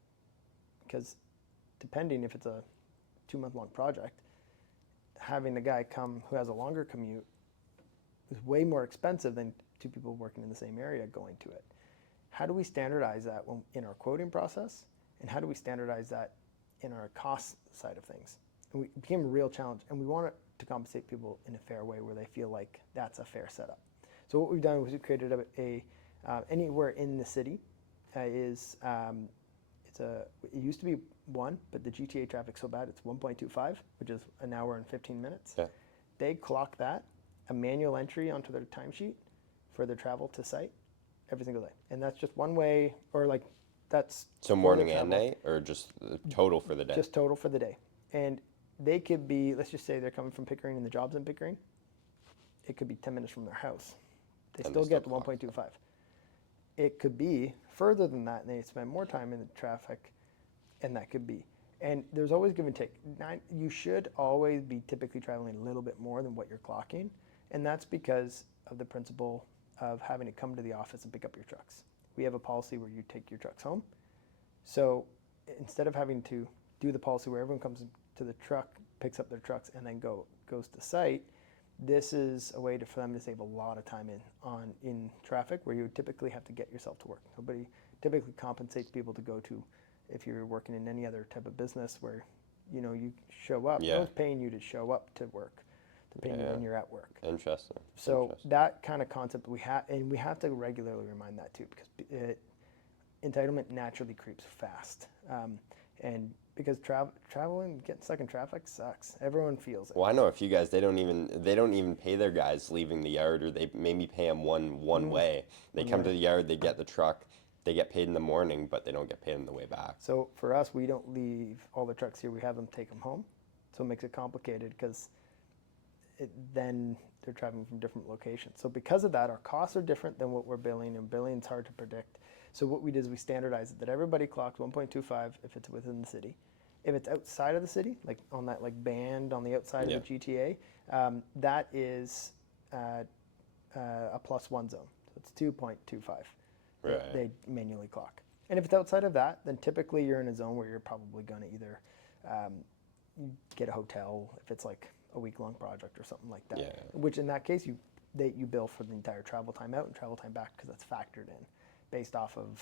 Because depending if it's a 2-month-long project, having the guy come who has a longer commute is way more expensive than two people working in the same area going to it. How do we standardize that in our quoting process? And how do we standardize that in our cost side of things? And it became a real challenge, and we wanted to compensate people in a fair way where they feel like that's a fair setup. So what we've done was we created anywhere in the city it used to be 1, but the GTA traffic's so bad it's 1.25, which is an hour and 15 minutes. Yeah. They clock that, a manual entry onto their timesheet for their travel to site every single day. And that's just one way, or like that's... So morning and night, or just total for the day? Just total for the day. And they could be, let's just say they're coming from Pickering and the job's in Pickering. It could be 10 minutes from their house. They still get the 1.25. It could be further than that, and they spend more time in the traffic, and that could be. And there's always give and take. You should always be typically traveling a little bit more than what you're clocking, and that's because of the principle of having to come to the office and pick up your trucks. We have a policy where you take your trucks home. So instead of having to do the policy where everyone comes to the truck, picks up their trucks, and then goes to site, this is a way for them to save a lot of time in traffic where you would typically have to get yourself to work. Nobody typically compensates people to go to, if you're working in any other type of business where you show up. No one's paying you to show up to work. They're paying you when you're at work. Interesting. So that kind of concept we have to regularly remind that too, because entitlement naturally creeps fast, and because traveling, getting stuck in traffic sucks. Everyone feels it. Well, I know a few guys, they don't even pay their guys leaving the yard, or they maybe pay them one way. They come to the yard, they get the truck, they get paid in the morning, but they don't get paid on the way back. So for us, we don't leave all the trucks here. We have them take them home. So it makes it complicated because then they're traveling from different locations. So because of that, our costs are different than what we're billing, and billing's hard to predict. So what we did is we standardized it that everybody clocks 1.25 if it's within the city. If it's outside of the city, like on that band on the outside of the GTA, that is a +1 zone. So it's 2.25. Right. They manually clock. And if it's outside of that, then typically you're in a zone where you're probably going to either get a hotel if it's like a week-long project or something like that. Yeah. Which in that case, you bill for the entire travel time out and travel time back because that's factored in based off of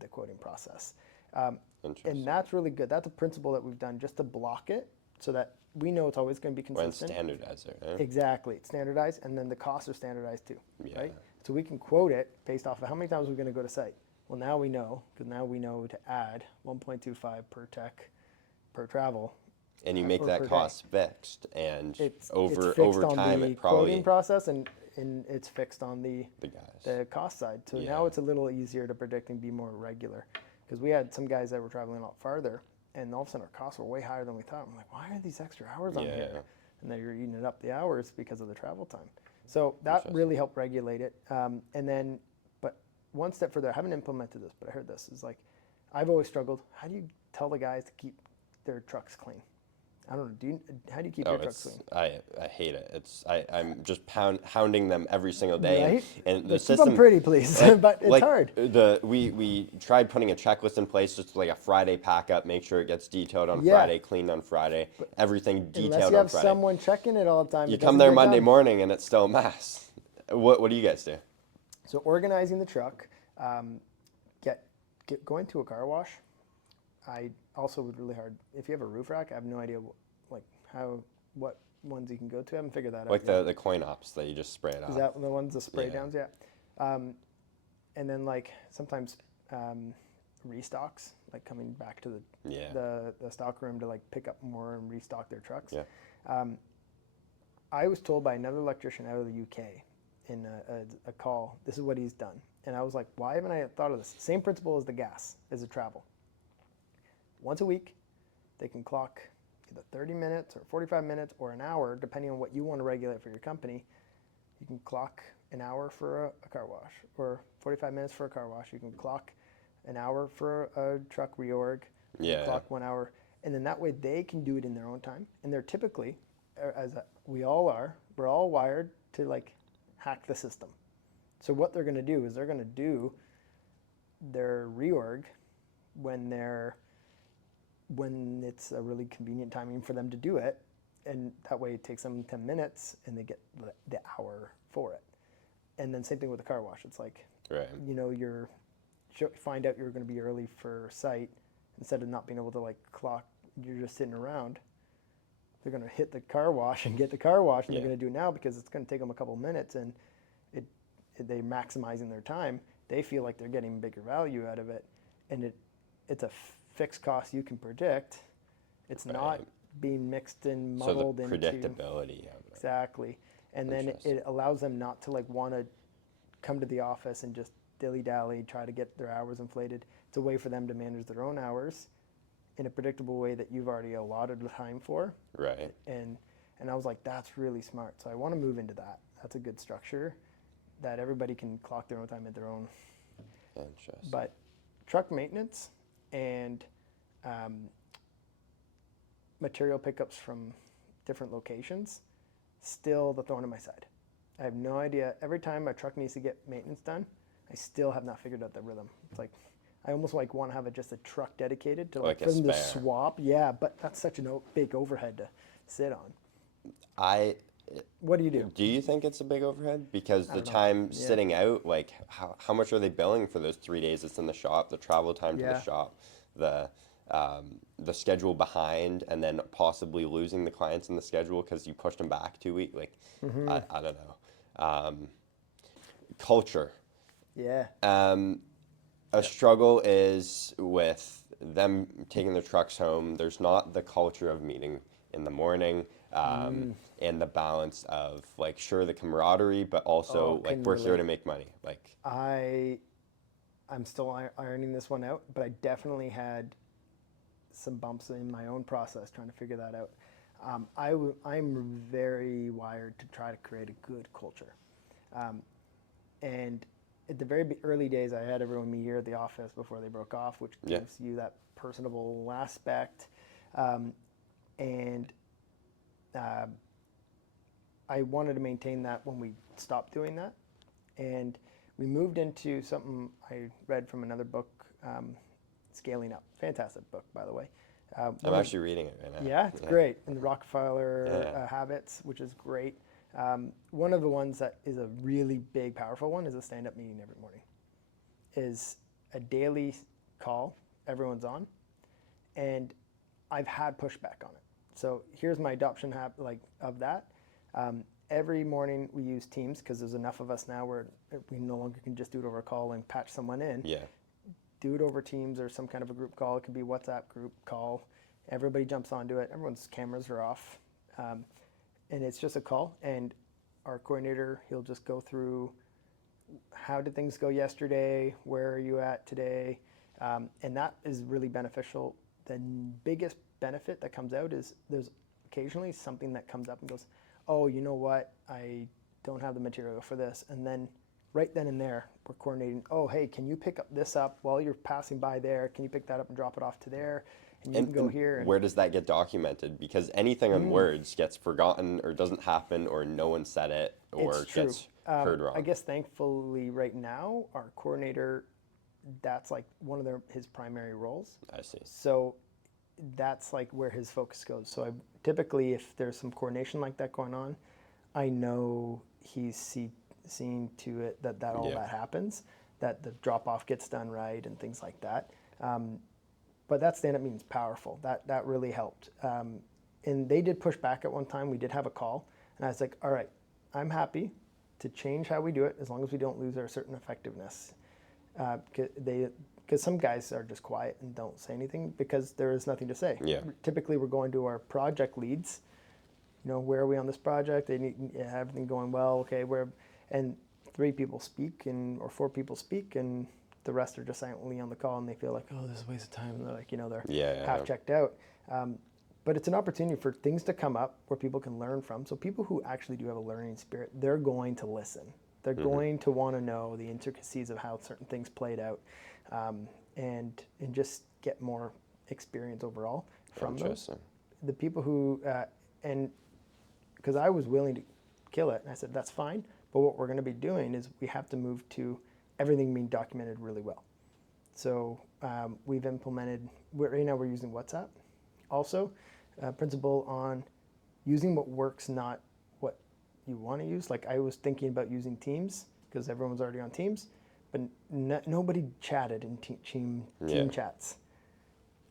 the quoting process. And that's really good. That's a principle that we've done just to block it so that we know it's always going to be When consistent. standardized, right? Exactly, it's standardized, and then the costs are standardized too, Yeah. right? So we can quote it based off of how many times we're going to go to site. Well, now we know, because now we know to add 1.25 per tech per travel. And you make or that per day. cost fixed, and It's over fixed on time the it probably quoting process, and it's fixed on the guys. cost side. So Yeah. now it's a little easier to predict and be more regular. Because we had some guys that were traveling a lot farther, and all of a sudden our costs were way higher than we thought. I'm like, why are these extra hours on here? And then you're eating it up the hours because of the travel time. So that really helped regulate it. And then, but one step further, I haven't implemented this, but I heard this is like, I've always struggled. How do you tell the guys to keep their trucks clean? I don't know. How do you keep your trucks clean? I hate it. I'm just hounding them every single day, Right? and the Keep system. them pretty, please. But it's hard. We tried putting a checklist in place, just like a Friday pack up, make sure it gets detailed on Friday, cleaned on Friday, everything detailed Unless you have on Friday. someone checking it all the time, You it come doesn't there get Monday done. morning and it's still a mess. What do you guys do? So organizing the truck, going to a car wash. I also would really hard. If you have a roof rack, I have no idea what ones you can go to. I haven't figured that out. Like the coin ops that you just spray it off. Is that the ones, the spray downs? Yeah. And then like sometimes restocks, like coming back to the stock room to like pick up more and restock their trucks. Yeah. I was told by another electrician out of the UK in a call, this is what he's done. And I was like, why haven't I thought of this? Same principle as the gas, as the travel. Once a week, they can clock either 30 minutes or 45 minutes or an hour, depending on what you want to regulate for your company. You can clock an hour for a car wash or 45 minutes for a car wash. You can clock an hour for a truck reorg. You can clock 1 hour. And then that way they can do it in their own time. And they're typically, we all are, we're all wired to like hack the system. So what they're going to do is they're going to do their reorg when it's a really convenient timing for them to do it, and that way it takes them 10 minutes and they get the hour for it. And then same thing with the car wash. It's like, you know, find out you're going to be early for site, instead of not being able to like clock, you're just sitting around. They're going to hit the car wash and get the car wash, and they're going to do it now because it's going to take them a couple minutes, and they're maximizing their time. They feel like they're getting bigger value out of it, and it's a fixed cost you can predict. It's not being mixed and muddled into. So the predictability of it. Exactly. And then it allows them not to like want to come to the office and just dilly-dally, try to get their hours inflated. It's a way for them to manage their own hours in a predictable way that you've already allotted the time for. Right. And I was like, that's really smart. So I want to move into that. That's a good structure that everybody can clock their own time at their own. Interesting. But truck maintenance and material pickups from different locations, still the thorn in my side. I have no idea. Every time a truck needs to get maintenance done, I still have not figured out the rhythm. It's like, I almost like want to have just a truck dedicated to like for them to swap. Yeah, but that's such a big overhead to sit on. What do you do? Do you think it's a big overhead? Because the time sitting out, like how much are they billing for those 3 days it's in the shop, the travel time to the shop, the schedule behind, and then possibly losing the clients in the schedule because you pushed them back 2 weeks? Like, I don't know. Culture. Yeah. A struggle is with them taking their trucks home. There's not the culture of meeting in the morning. And the balance of like, sure, the camaraderie, but also like we're here to make money. Like I'm still ironing this one out, but I definitely had some bumps in my own process trying to figure that out. I'm very wired to try to create a good culture. And at the very early days, I had everyone meet here at the office before they broke off, which gives you that personable aspect. I wanted to maintain that when we stopped doing that. And we moved into something I read from another book, Scaling Up. Fantastic book, by the way. I'm actually reading it right now. Yeah, it's great. And the Rockefeller Habits, which is great. One of the ones that is a really big, powerful one is a stand-up meeting every morning. Is a daily call, everyone's on. And I've had pushback on it. So here's my adoption of that. Every morning we use Teams because there's enough of us now where we no longer can just do it over a call and patch someone in. Yeah. Do it over Teams or some kind of a group call. It could be WhatsApp group call. Everybody jumps onto it. Everyone's cameras are off. And it's just a call. And our coordinator, he'll just go through how did things go yesterday? Where are you at today? And that is really beneficial. The biggest benefit that comes out is there's occasionally something that comes up and goes, oh, you know what? I don't have the material for this. And then right then and there, we're coordinating, oh, hey, can you pick up this up while you're passing by there? Can you pick that up and drop it off to there? And you can go here. Where does that get documented? Because anything on words gets forgotten or doesn't happen or no one said it or gets heard wrong. I guess thankfully right now, our coordinator, that's like one of his primary roles. I see. So that's like where his focus goes. So typically, if there's some coordination like that going on, I know he's seeing to it that all that happens, that the drop-off gets done right and things like that. But that stand-up meeting is powerful. That really helped. And they did push back at one time. We did have a call. And I was like, all right, I'm happy to change how we do it as long as we don't lose our certain effectiveness. Because some guys are just quiet and don't say anything because there is nothing to say. Yeah. Typically, we're going to our project leads. You know, where are we on this project? They need everything going well. Okay, and 3 people speak or 4 people speak, and the rest are just silently on the call, and they feel like, oh, this is a waste of time. And they're like, they're half checked out. But it's an opportunity for things to come up where people can learn from. So people who actually do have a learning spirit, they're going to listen. They're going to want to know the intricacies of how certain things played out, and just get more experience overall from those. The people who, and because I was willing to kill it, and I said, that's fine, but what we're going to be doing is we have to move to everything being documented really well. So we've implemented, right now we're using WhatsApp. Also, principle on using what works, not what you want to use. Like I was thinking about using Teams because everyone's already on Teams, but nobody chatted in team chats.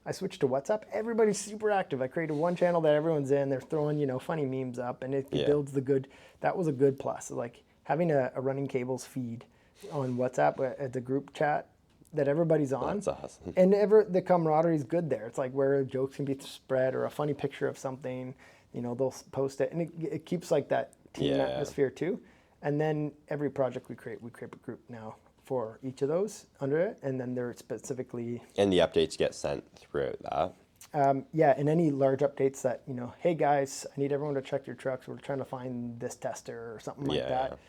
I switched to WhatsApp. Everybody's super active. I created one channel that everyone's in. They're throwing, funny memes up, and it builds the good. That was a good plus. Like having a running cables feed on WhatsApp at the group chat that everybody's on. That's awesome. And the camaraderie is good there. It's like where jokes can be spread or a funny picture of something, they'll post it, and it keeps like that team atmosphere too. And then every project we create a group now for each of those under it, and then they're specifically. And the updates get sent throughout that. And any large updates that, hey guys, I need everyone to check your trucks. We're trying to find this tester or something like that.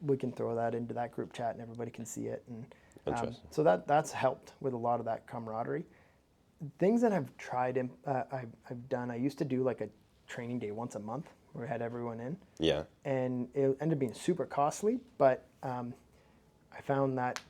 We can throw that into that group chat and everybody can see it. And so that's helped with a lot of that camaraderie. Things that I've tried, I've done, I used to do like a training day once a month where we had everyone in. Yeah. And it ended up being super costly, but I found that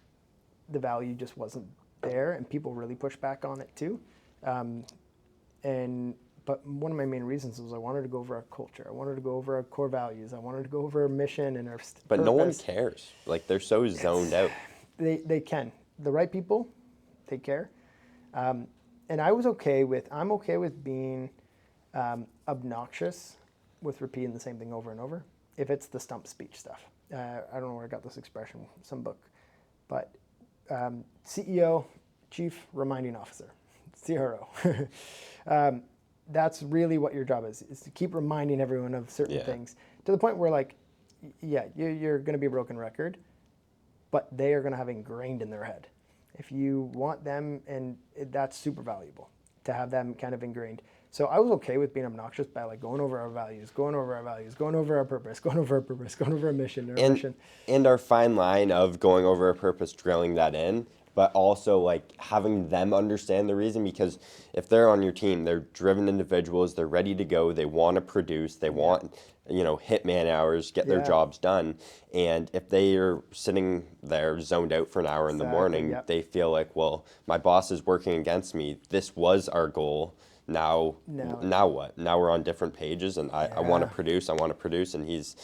the value just wasn't there, and people really pushed back on it too. But one of my main reasons was I wanted to go over our culture. I wanted to go over our core values. I wanted to go over our mission and our But purpose. No one cares. Like they're so zoned out. They can. The right people, they care. And I'm okay with being obnoxious with repeating the same thing over and over if it's the stump speech stuff. I don't know where I got this expression, some book. But CEO, Chief Reminding Officer, CRO. That's really what your job is to keep reminding everyone of certain things to the point where, like, you're going to be a broken record, but they are going to have ingrained in their head. If you want them, and that's super valuable to have them kind of ingrained. So I was okay with being obnoxious by like going over our values, going over our purpose, going over our mission, and our fine line of going over our purpose, drilling that in, but also like having them understand the reason, because if they're on your team, they're driven individuals, they're ready to go, they want to produce, they want, hit man hours, get their jobs done. And if they are sitting there zoned out for an hour in the morning, they feel like, well, my boss is working against me. This was our goal. Now what? Now we're on different pages, and I want to produce, and he's,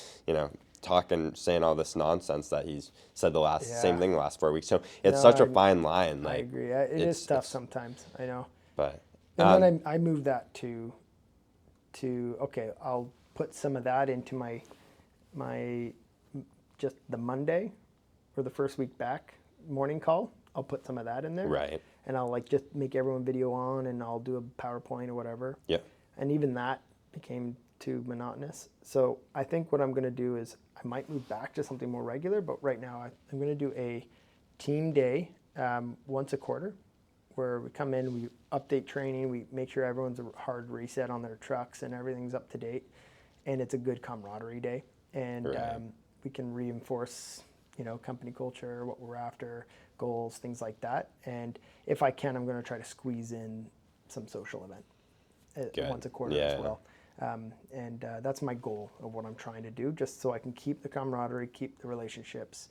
saying all this nonsense that he's said same thing the last 4 weeks. So it's such a fine line. Like, I agree. It is tough sometimes, I know. But and then I moved that to to, okay, I'll put some of that into my just the Monday or the first week back morning call. I'll put some of that in there. Right. And I'll like just make everyone video on, and I'll do a PowerPoint or whatever. Yeah. And even that became too monotonous. So I think what I'm going to do is I might move back to something more regular, but right now I'm going to do a team day once a quarter, where we come in, we update training, we make sure everyone's a hard reset on their trucks and everything's up to date, and it's a good camaraderie day. And Right. We can reinforce, company culture, what we're after, goals, things like that. And if I can, I'm going to try to squeeze in some social event once a quarter as well. And that's my goal of what I'm trying to do, just so I can keep the camaraderie, keep the relationships,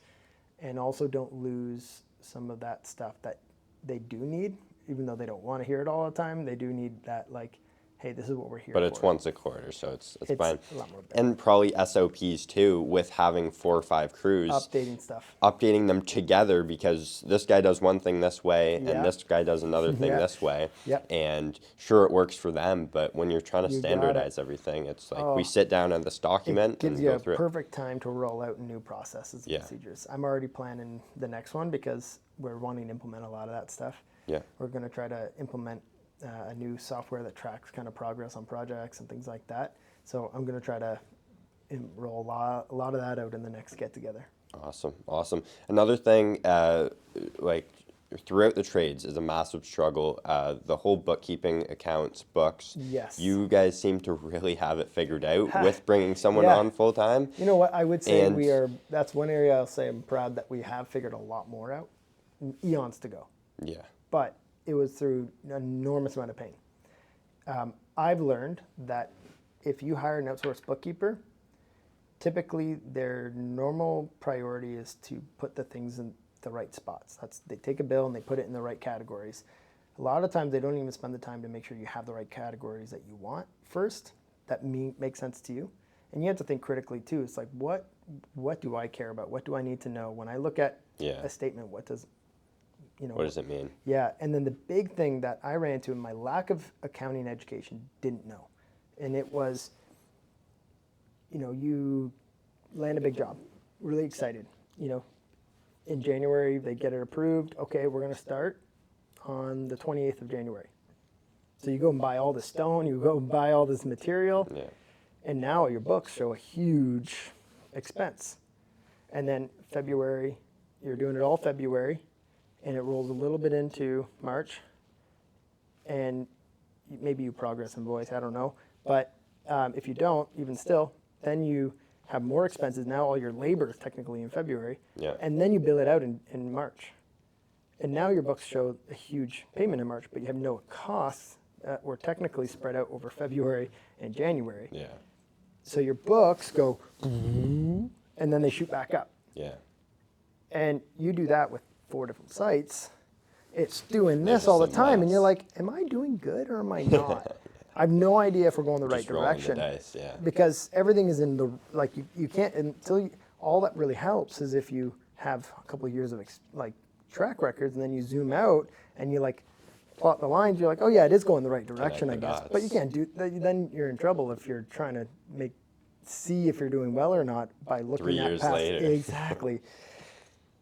and also don't lose some of that stuff that they do need, even though they don't want to hear it all the time. They do need that, like, hey, this is what we're here for. But it's once a quarter, so it's fine. A lot more better. And probably SOPs too, with having 4 or 5 crews. Updating stuff. Updating them together, because this guy does one thing this way Yeah. and this guy does another thing this way. Yep. And sure, it works for them, but when you're trying to You got standardize everything, it's like we sit down on this document Gives and you go a through it. perfect time to roll out new processes and procedures. I'm already planning the next one because we're wanting to implement a lot of that stuff. Yeah. We're going to try to implement a new software that tracks kind of progress on projects and things like that. So I'm going to try to roll a lot of that out in the next get together. Awesome. Another thing, like throughout the trades, is a massive struggle. The whole bookkeeping, accounts, books. Yes. You guys seem to really have it figured out with bringing someone on full time. You know what? I would say that's one area I'll say I'm proud that we have figured a lot more out. Eons to go. Yeah. But it was through an enormous amount of pain. I've learned that if you hire an outsourced bookkeeper, typically their normal priority is to put the things in the right spots. They take a bill and they put it in the right categories. A lot of times they don't even spend the time to make sure you have the right categories that you want first, that make sense to you. And you have to think critically too. It's like, what do I care about? What do I need to know? When I look at a statement, what does it mean? Yeah, and then the big thing that I ran into in my lack of accounting education didn't know. And it was, you land a big job, really excited. In January, they get it approved. Okay, we're going to start on the 28th of January. So you go and buy all the stone, you go and buy all this material, and now your books show a huge expense. And then February, you're doing it all February, and it rolls a little bit into March, and maybe you progress invoice, I don't know. But if you don't, even still, then you have more expenses. Now all your labor is technically in February, and then you bill it out in March. And now your books show a huge payment in March, but you have no costs that were technically spread out over February and January. Yeah. So your books go, and then they shoot back up. Yeah. And you do that with 4 different sites. It's doing this all the time, and you're like, am I doing good or am I not? I have no idea if we're going the right direction. Rolling the dice, because everything is in the, like, you can't, all that really helps is if you have a couple of years of track records, and then you zoom out and you plot the lines, you're like, oh yeah, it is going the right direction, I guess. But you can't do, then you're in trouble if you're trying to see if you're doing well or not by looking 3 at years past. later. Exactly.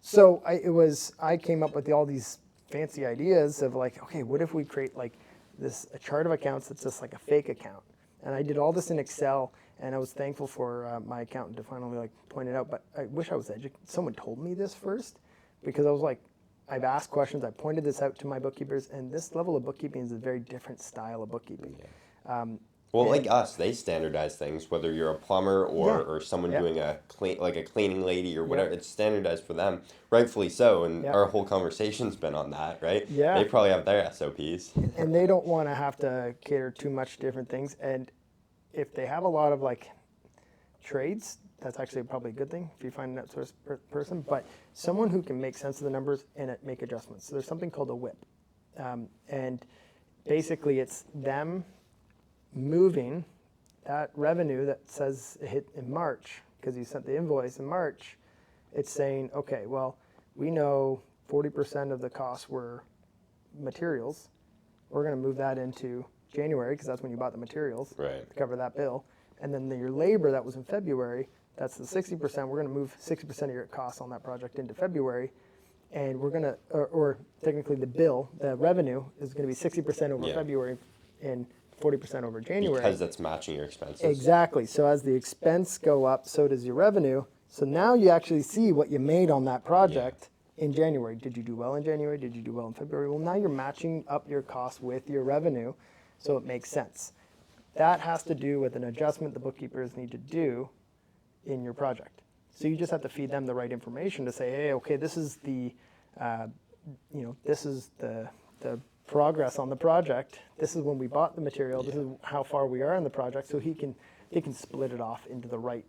So I came up with all these fancy ideas of okay, what if we create a chart of accounts that's just like a fake account? And I did all this in Excel, and I was thankful for my accountant to finally point it out. But I wish I was someone told me this first, because I was I've asked questions, I pointed this out to my bookkeepers, and this level of bookkeeping is a very different style of bookkeeping. Well, like us, they standardize things, whether you're a plumber or someone doing a cleaning lady or whatever. It's standardized for them, rightfully so. And our whole conversation's been on that, right? Yeah. They probably have their SOPs. And they don't want to have to cater too much to different things. And if they have a lot of trades, that's actually probably a good thing if you find an outsourced person. But someone who can make sense of the numbers and make adjustments. So there's something called a WIP, and basically it's them moving that revenue that says it hit in March, because you sent the invoice in March. It's saying, okay, well, we know 40% of the costs were materials. We're going to move that into January, because that's when you bought the materials Right. to cover that bill. And then your labor that was in February, that's the 60%. We're going to move 60% of your costs on that project into February. And we're going to, or technically the revenue is going to be 60% over February and 40% over January. Because that's matching your expenses. Exactly. So as the expense go up, so does your revenue. So now you actually see what you made on that project in January. Did you do well in January? Did you do well in February? Well, now you're matching up your costs with your revenue, so it makes sense. That has to do with an adjustment the bookkeepers need to do in your project. So you just have to feed them the right information to say, hey, okay, this is the, this is the progress on the project. This is when we bought the material. This is how far we are in the project. So they can split it off into the right,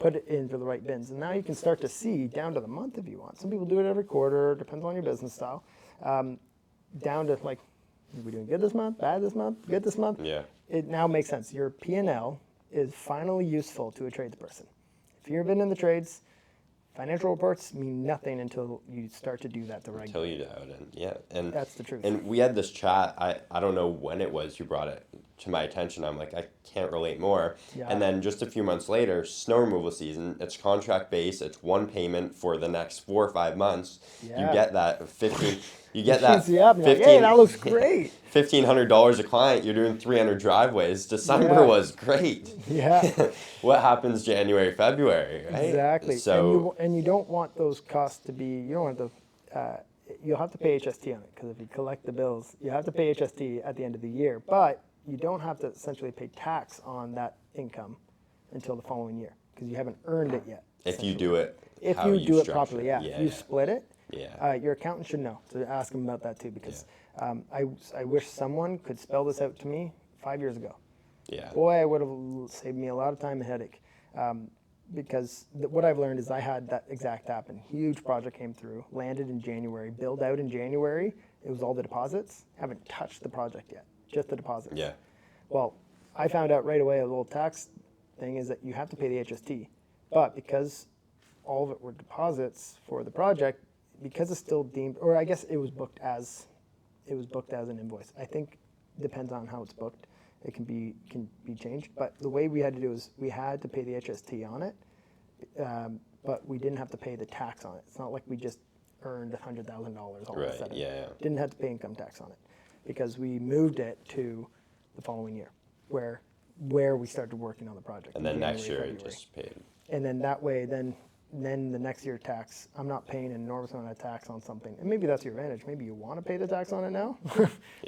put it into the right bins. And now you can start to see down to the month if you want. Some people do it every quarter, depends on your business style. Down to like, are we doing good this month, bad this month, good this month? Yeah. It now makes sense. Your P&L is finally useful to a tradesperson. If you've been in the trades, financial reports mean nothing until you start to do that the right Until way. you do it, and That's the truth. And we had this chat. I don't know when it was you brought it to my attention. I'm like, I can't relate more. Yeah. And then just a few months later, snow removal season. It's contract based. It's one payment for the next 4 or 5 months. Yeah. You get that 15. You get that You up, 15. like, hey, that looks great. $1,500 a client. You're doing 300 driveways. December Yeah. was great. Yeah. What happens January, February, right? Exactly. So and you don't want those costs to be, you don't want the, you'll have to pay HST on it, because if you collect the bills, you have to pay HST at the end of the year, but you don't have to essentially pay tax on that income until the following year, because you haven't earned it yet. if you do it, If how you do it structure properly, if you split it, Yeah. your accountant should know, so ask them about that too, because I wish someone could spell this out to me 5 years ago. Yeah. Boy, it would have saved me a lot of time and headache. Because what I've learned is I had that exact happen. Huge project came through, landed in January, billed out in January. It was all the deposits. Haven't touched the project yet, just the deposits. Yeah. Well, I found out right away a little tax thing is that you have to pay the HST. But because all of it were deposits for the project, because it's still deemed, or I guess it was booked as an invoice. I think depends on how it's booked. It can be changed, but the way we had to do is we had to pay the HST on it, but we didn't have to pay the tax on it. It's not like we just earned $100,000 all of a sudden. Yeah. Didn't have to pay income tax on it because we moved it to the following year, where we started working on the project. And then January, next year it February. just paid. And then that way, then the next year tax, I'm not paying an enormous amount of tax on something. And maybe that's your advantage. Maybe you want to pay the tax on it now.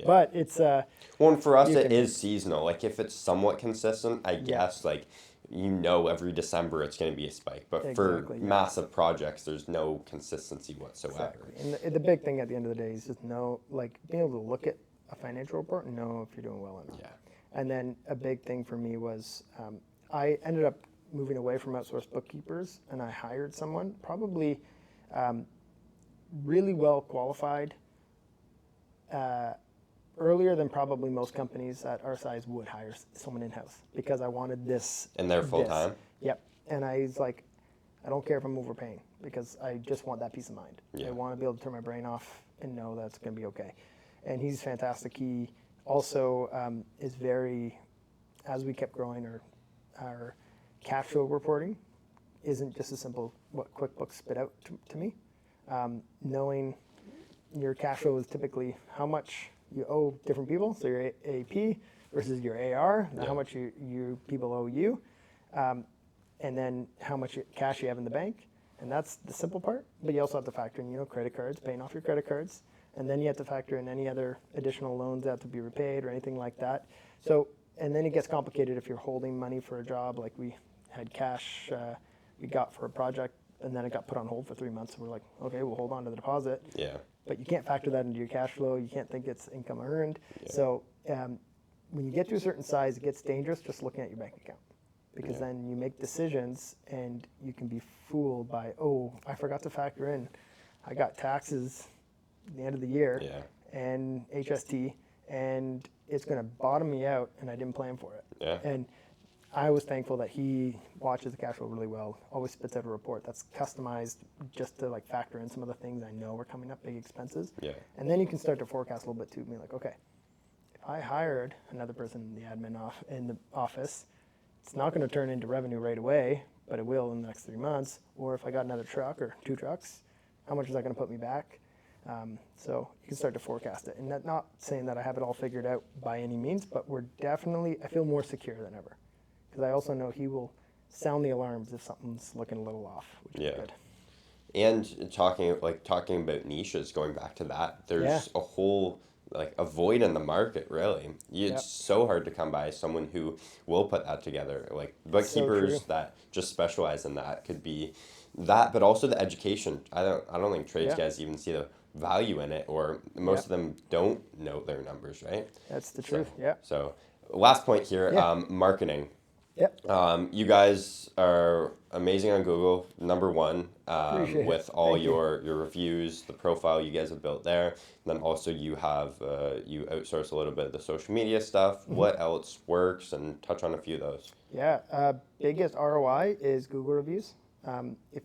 But it's Well, and for us, it is seasonal. Like if it's somewhat consistent, I guess like every December it's going to be a spike. But for massive projects, there's no consistency whatsoever. Exactly. And the big thing at the end of the day is just being able to look at a financial report and know if you're doing well or not. Yeah. And then a big thing for me was I ended up moving away from outsourced bookkeepers, and I hired someone probably really well qualified, earlier than probably most companies at our size would hire someone in-house, because I wanted this. And they're full-time? Yep. And I was like, I don't care if I'm overpaying, because I just want that peace of mind. Yeah. I want to be able to turn my brain off and know that's going to be okay. And he's fantastic. He also is very, as we kept growing, our cash flow reporting isn't just as simple what QuickBooks spit out to me. Knowing your cash flow is typically how much you owe different people, so your AP versus your AR, how much you people owe you, and then how much cash you have in the bank, and that's the simple part. But you also have to factor in, credit cards, paying off your credit cards, and then you have to factor in any other additional loans that have to be repaid or anything like that. So, and then it gets complicated if you're holding money for a job, like we had cash we got for a project, and then it got put on hold for 3 months. So we're like, okay, we'll hold on to the deposit. Yeah. But you can't factor that into your cash flow. You can't think it's income earned. Yeah. So when you get to a certain size, it gets dangerous just looking at your bank account, because then you make decisions and you can be fooled by, oh, I forgot to factor in, I got taxes at the end of the year and HST, and it's going to bottom me out, and I didn't plan for it. Yeah. And I was thankful that he watches the cash flow really well, always spits out a report that's customized just to factor in some of the things I know are coming up, big expenses. Yeah. And then you can start to forecast a little bit too, be like, okay, if I hired another person in the in the office, it's not going to turn into revenue right away, but it will in the next 3 months. Or if I got another truck or 2 trucks, how much is that going to put me back? So you can start to forecast it. And not saying that I have it all figured out by any means, but I feel more secure than ever. Because I also know he will sound the alarms if something's looking a little off, which is good. And talking about niches, going back to that, there's a whole a void in the market, really. It's so hard to come by someone who will put that together. Like bookkeepers that just specialize in that could be that, but also the education. I don't think trades guys even see the value in it, or most of them don't know their numbers, right? That's the truth. So last point here, marketing. You guys are amazing on Google, number one, with all your reviews, the profile you guys have built there. And then also you have, you outsource a little bit of the social media stuff. What else works? And touch on a few of those. Biggest ROI is Google reviews. If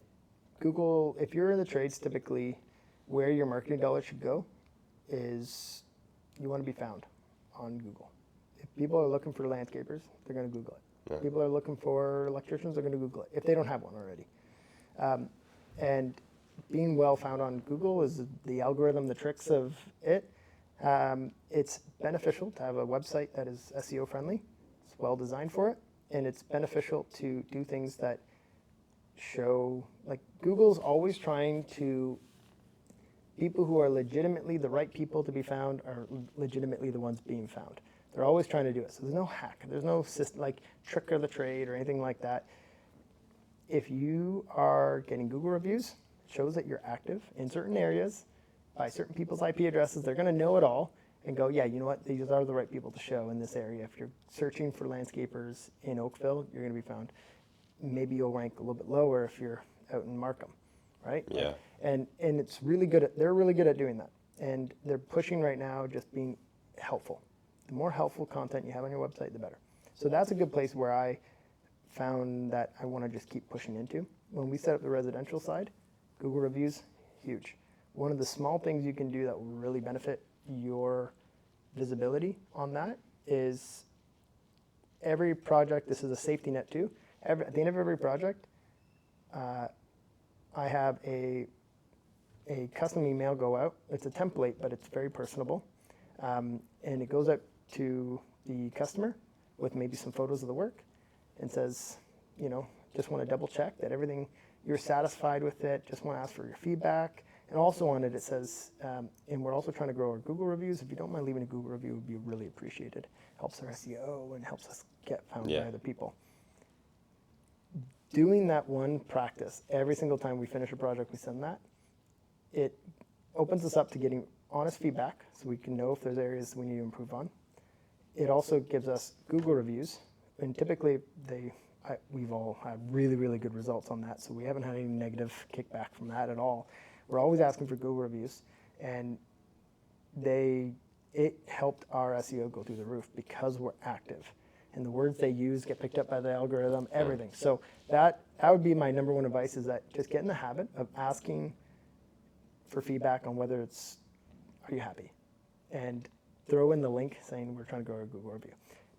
you're in the trades, typically where your marketing dollar should go is you want to be found on Google. If people are looking for landscapers, they're going to Google it. People are looking for electricians, they're going to Google it, if they don't have one already. And being well found on Google is the algorithm, the tricks of it. It's beneficial to have a website that is SEO friendly. It's well designed for it. And it's beneficial to do things that show, like Google's always trying to, people who are legitimately the right people to be found are legitimately the ones being found. They're always trying to do it. So there's no hack. There's no system, like trick of the trade or anything like that. If you are getting Google reviews, it shows that you're active in certain areas by certain people's IP addresses. They're going to know it all and go, yeah, you know what? These are the right people to show in this area. If you're searching for landscapers in Oakville, you're going to be found. Maybe you'll rank a little bit lower if you're out in Markham, right? Yeah. And it's really good they're really good at doing that. And they're pushing right now just being helpful. The more helpful content you have on your website, the better. So that's a good place where I found that I want to just keep pushing into. When we set up the residential side, Google reviews, huge. One of the small things you can do that will really benefit your visibility on that is every project, this is a safety net too, at the end of every project, I have a custom email go out. It's a template, but it's very personable. And it goes out to the customer with maybe some photos of the work and says, just want to double check that everything, you're satisfied with it, just want to ask for your feedback. And also on it, it says, and we're also trying to grow our Google reviews. If you don't mind leaving a Google review, it would be really appreciated. Helps our SEO and helps us get found by other people. Doing that one practice, every single time we finish a project, we send that. It opens us up to getting honest feedback so we can know if there's areas we need to improve on. It also gives us Google reviews, and typically we've all had really, really good results on that, so we haven't had any negative kickback from that at all. We're always asking for Google reviews, and it helped our SEO go through the roof because we're active, and the words they use get picked up by the algorithm, everything. So that would be my number one advice, is that just get in the habit of asking for feedback on whether it's, are you happy? And throw in the link saying we're trying to grow a Google review.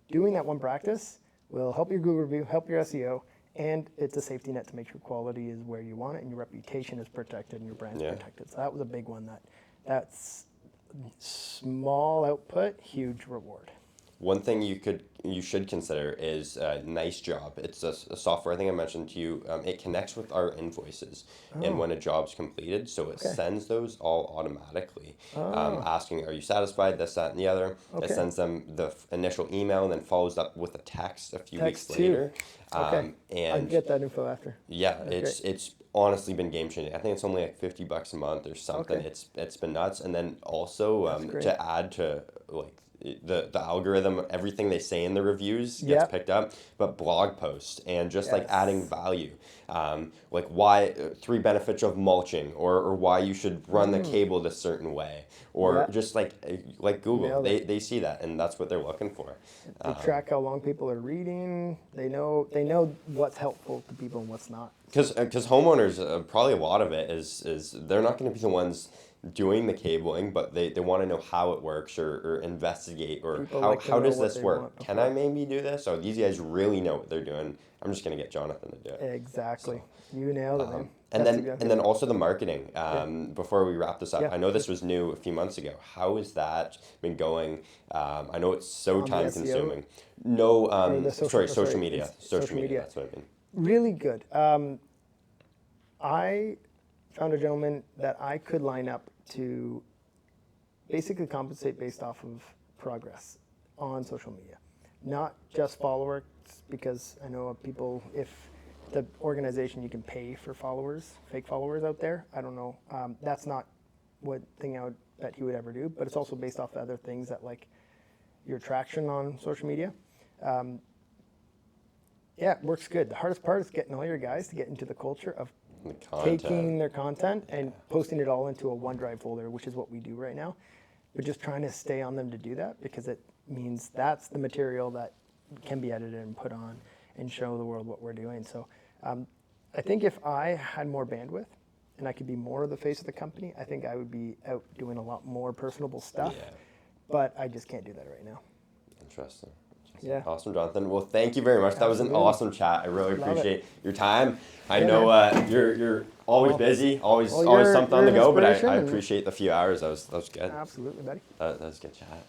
Doing that one practice will help your Google review, help your SEO, and it's a safety net to make sure quality is where you want it and your reputation is protected and your brand's protected. So that was a big one. That's small output, huge reward. One thing you should consider is Nice Job. It's a software I think I mentioned to you. It connects with our invoices, and when a job's completed, so it sends those all automatically, asking, "Are you satisfied?" This, that, and the other. It sends them the initial email and then follows up with a text a few weeks later. And I'll get that info after. Yeah, it's honestly been game changing. I think it's only like $50 a month or something. It's been nuts, and then also to add to like the algorithm, everything they say in the reviews gets picked up, but blog posts and just like adding value, like why 3 benefits of mulching, or why you should run the cable this certain way, or just like Google, they see that and that's what they're looking for. They track how long people are reading. They know what's helpful to people and what's not. Because homeowners, probably a lot of it is they're not going to be the ones doing the cabling, but they want to know how it works or investigate or People how, like to how know does what this they work? want Can before. I maybe do this? Oh, these guys really know what they're doing. I'm just going to get Jonathan to do it. Exactly. You nailed it, man. And That's then exactly and then right. also the marketing. Before we wrap this up, Yeah. I know this was new a few months ago. How has that been going? I know it's so On the time SEO? consuming. No, Or the social media. it's Social media. That's what I mean. Really good. I found a gentleman that I could line up to basically compensate based off of progress on social media, not just followers, because I know people, if the organization you can pay for followers, fake followers out there, I don't know. That's not what thing I would bet he would ever do, but it's also based off other things that like your traction on social media. Yeah, it works good. The hardest part is getting all your guys to get into the culture of The content. taking their content and posting it all into a OneDrive folder, which is what we do right now. We're just trying to stay on them to do that because it means that's the material that can be edited and put on and show the world what we're doing. So I think if I had more bandwidth and I could be more of the face of the company, I think I would be out doing a lot more personable stuff. Yeah. But I just can't do that right now. Interesting. Yeah. Awesome, Jonathan. Well, thank you very much. That was an Absolutely. awesome chat. I really Love it. appreciate your time. I Yeah, know man. you're always busy, always well, always you're something on the an go, but I inspiration and- appreciate the few hours. That was good. Absolutely, buddy. That was a good chat.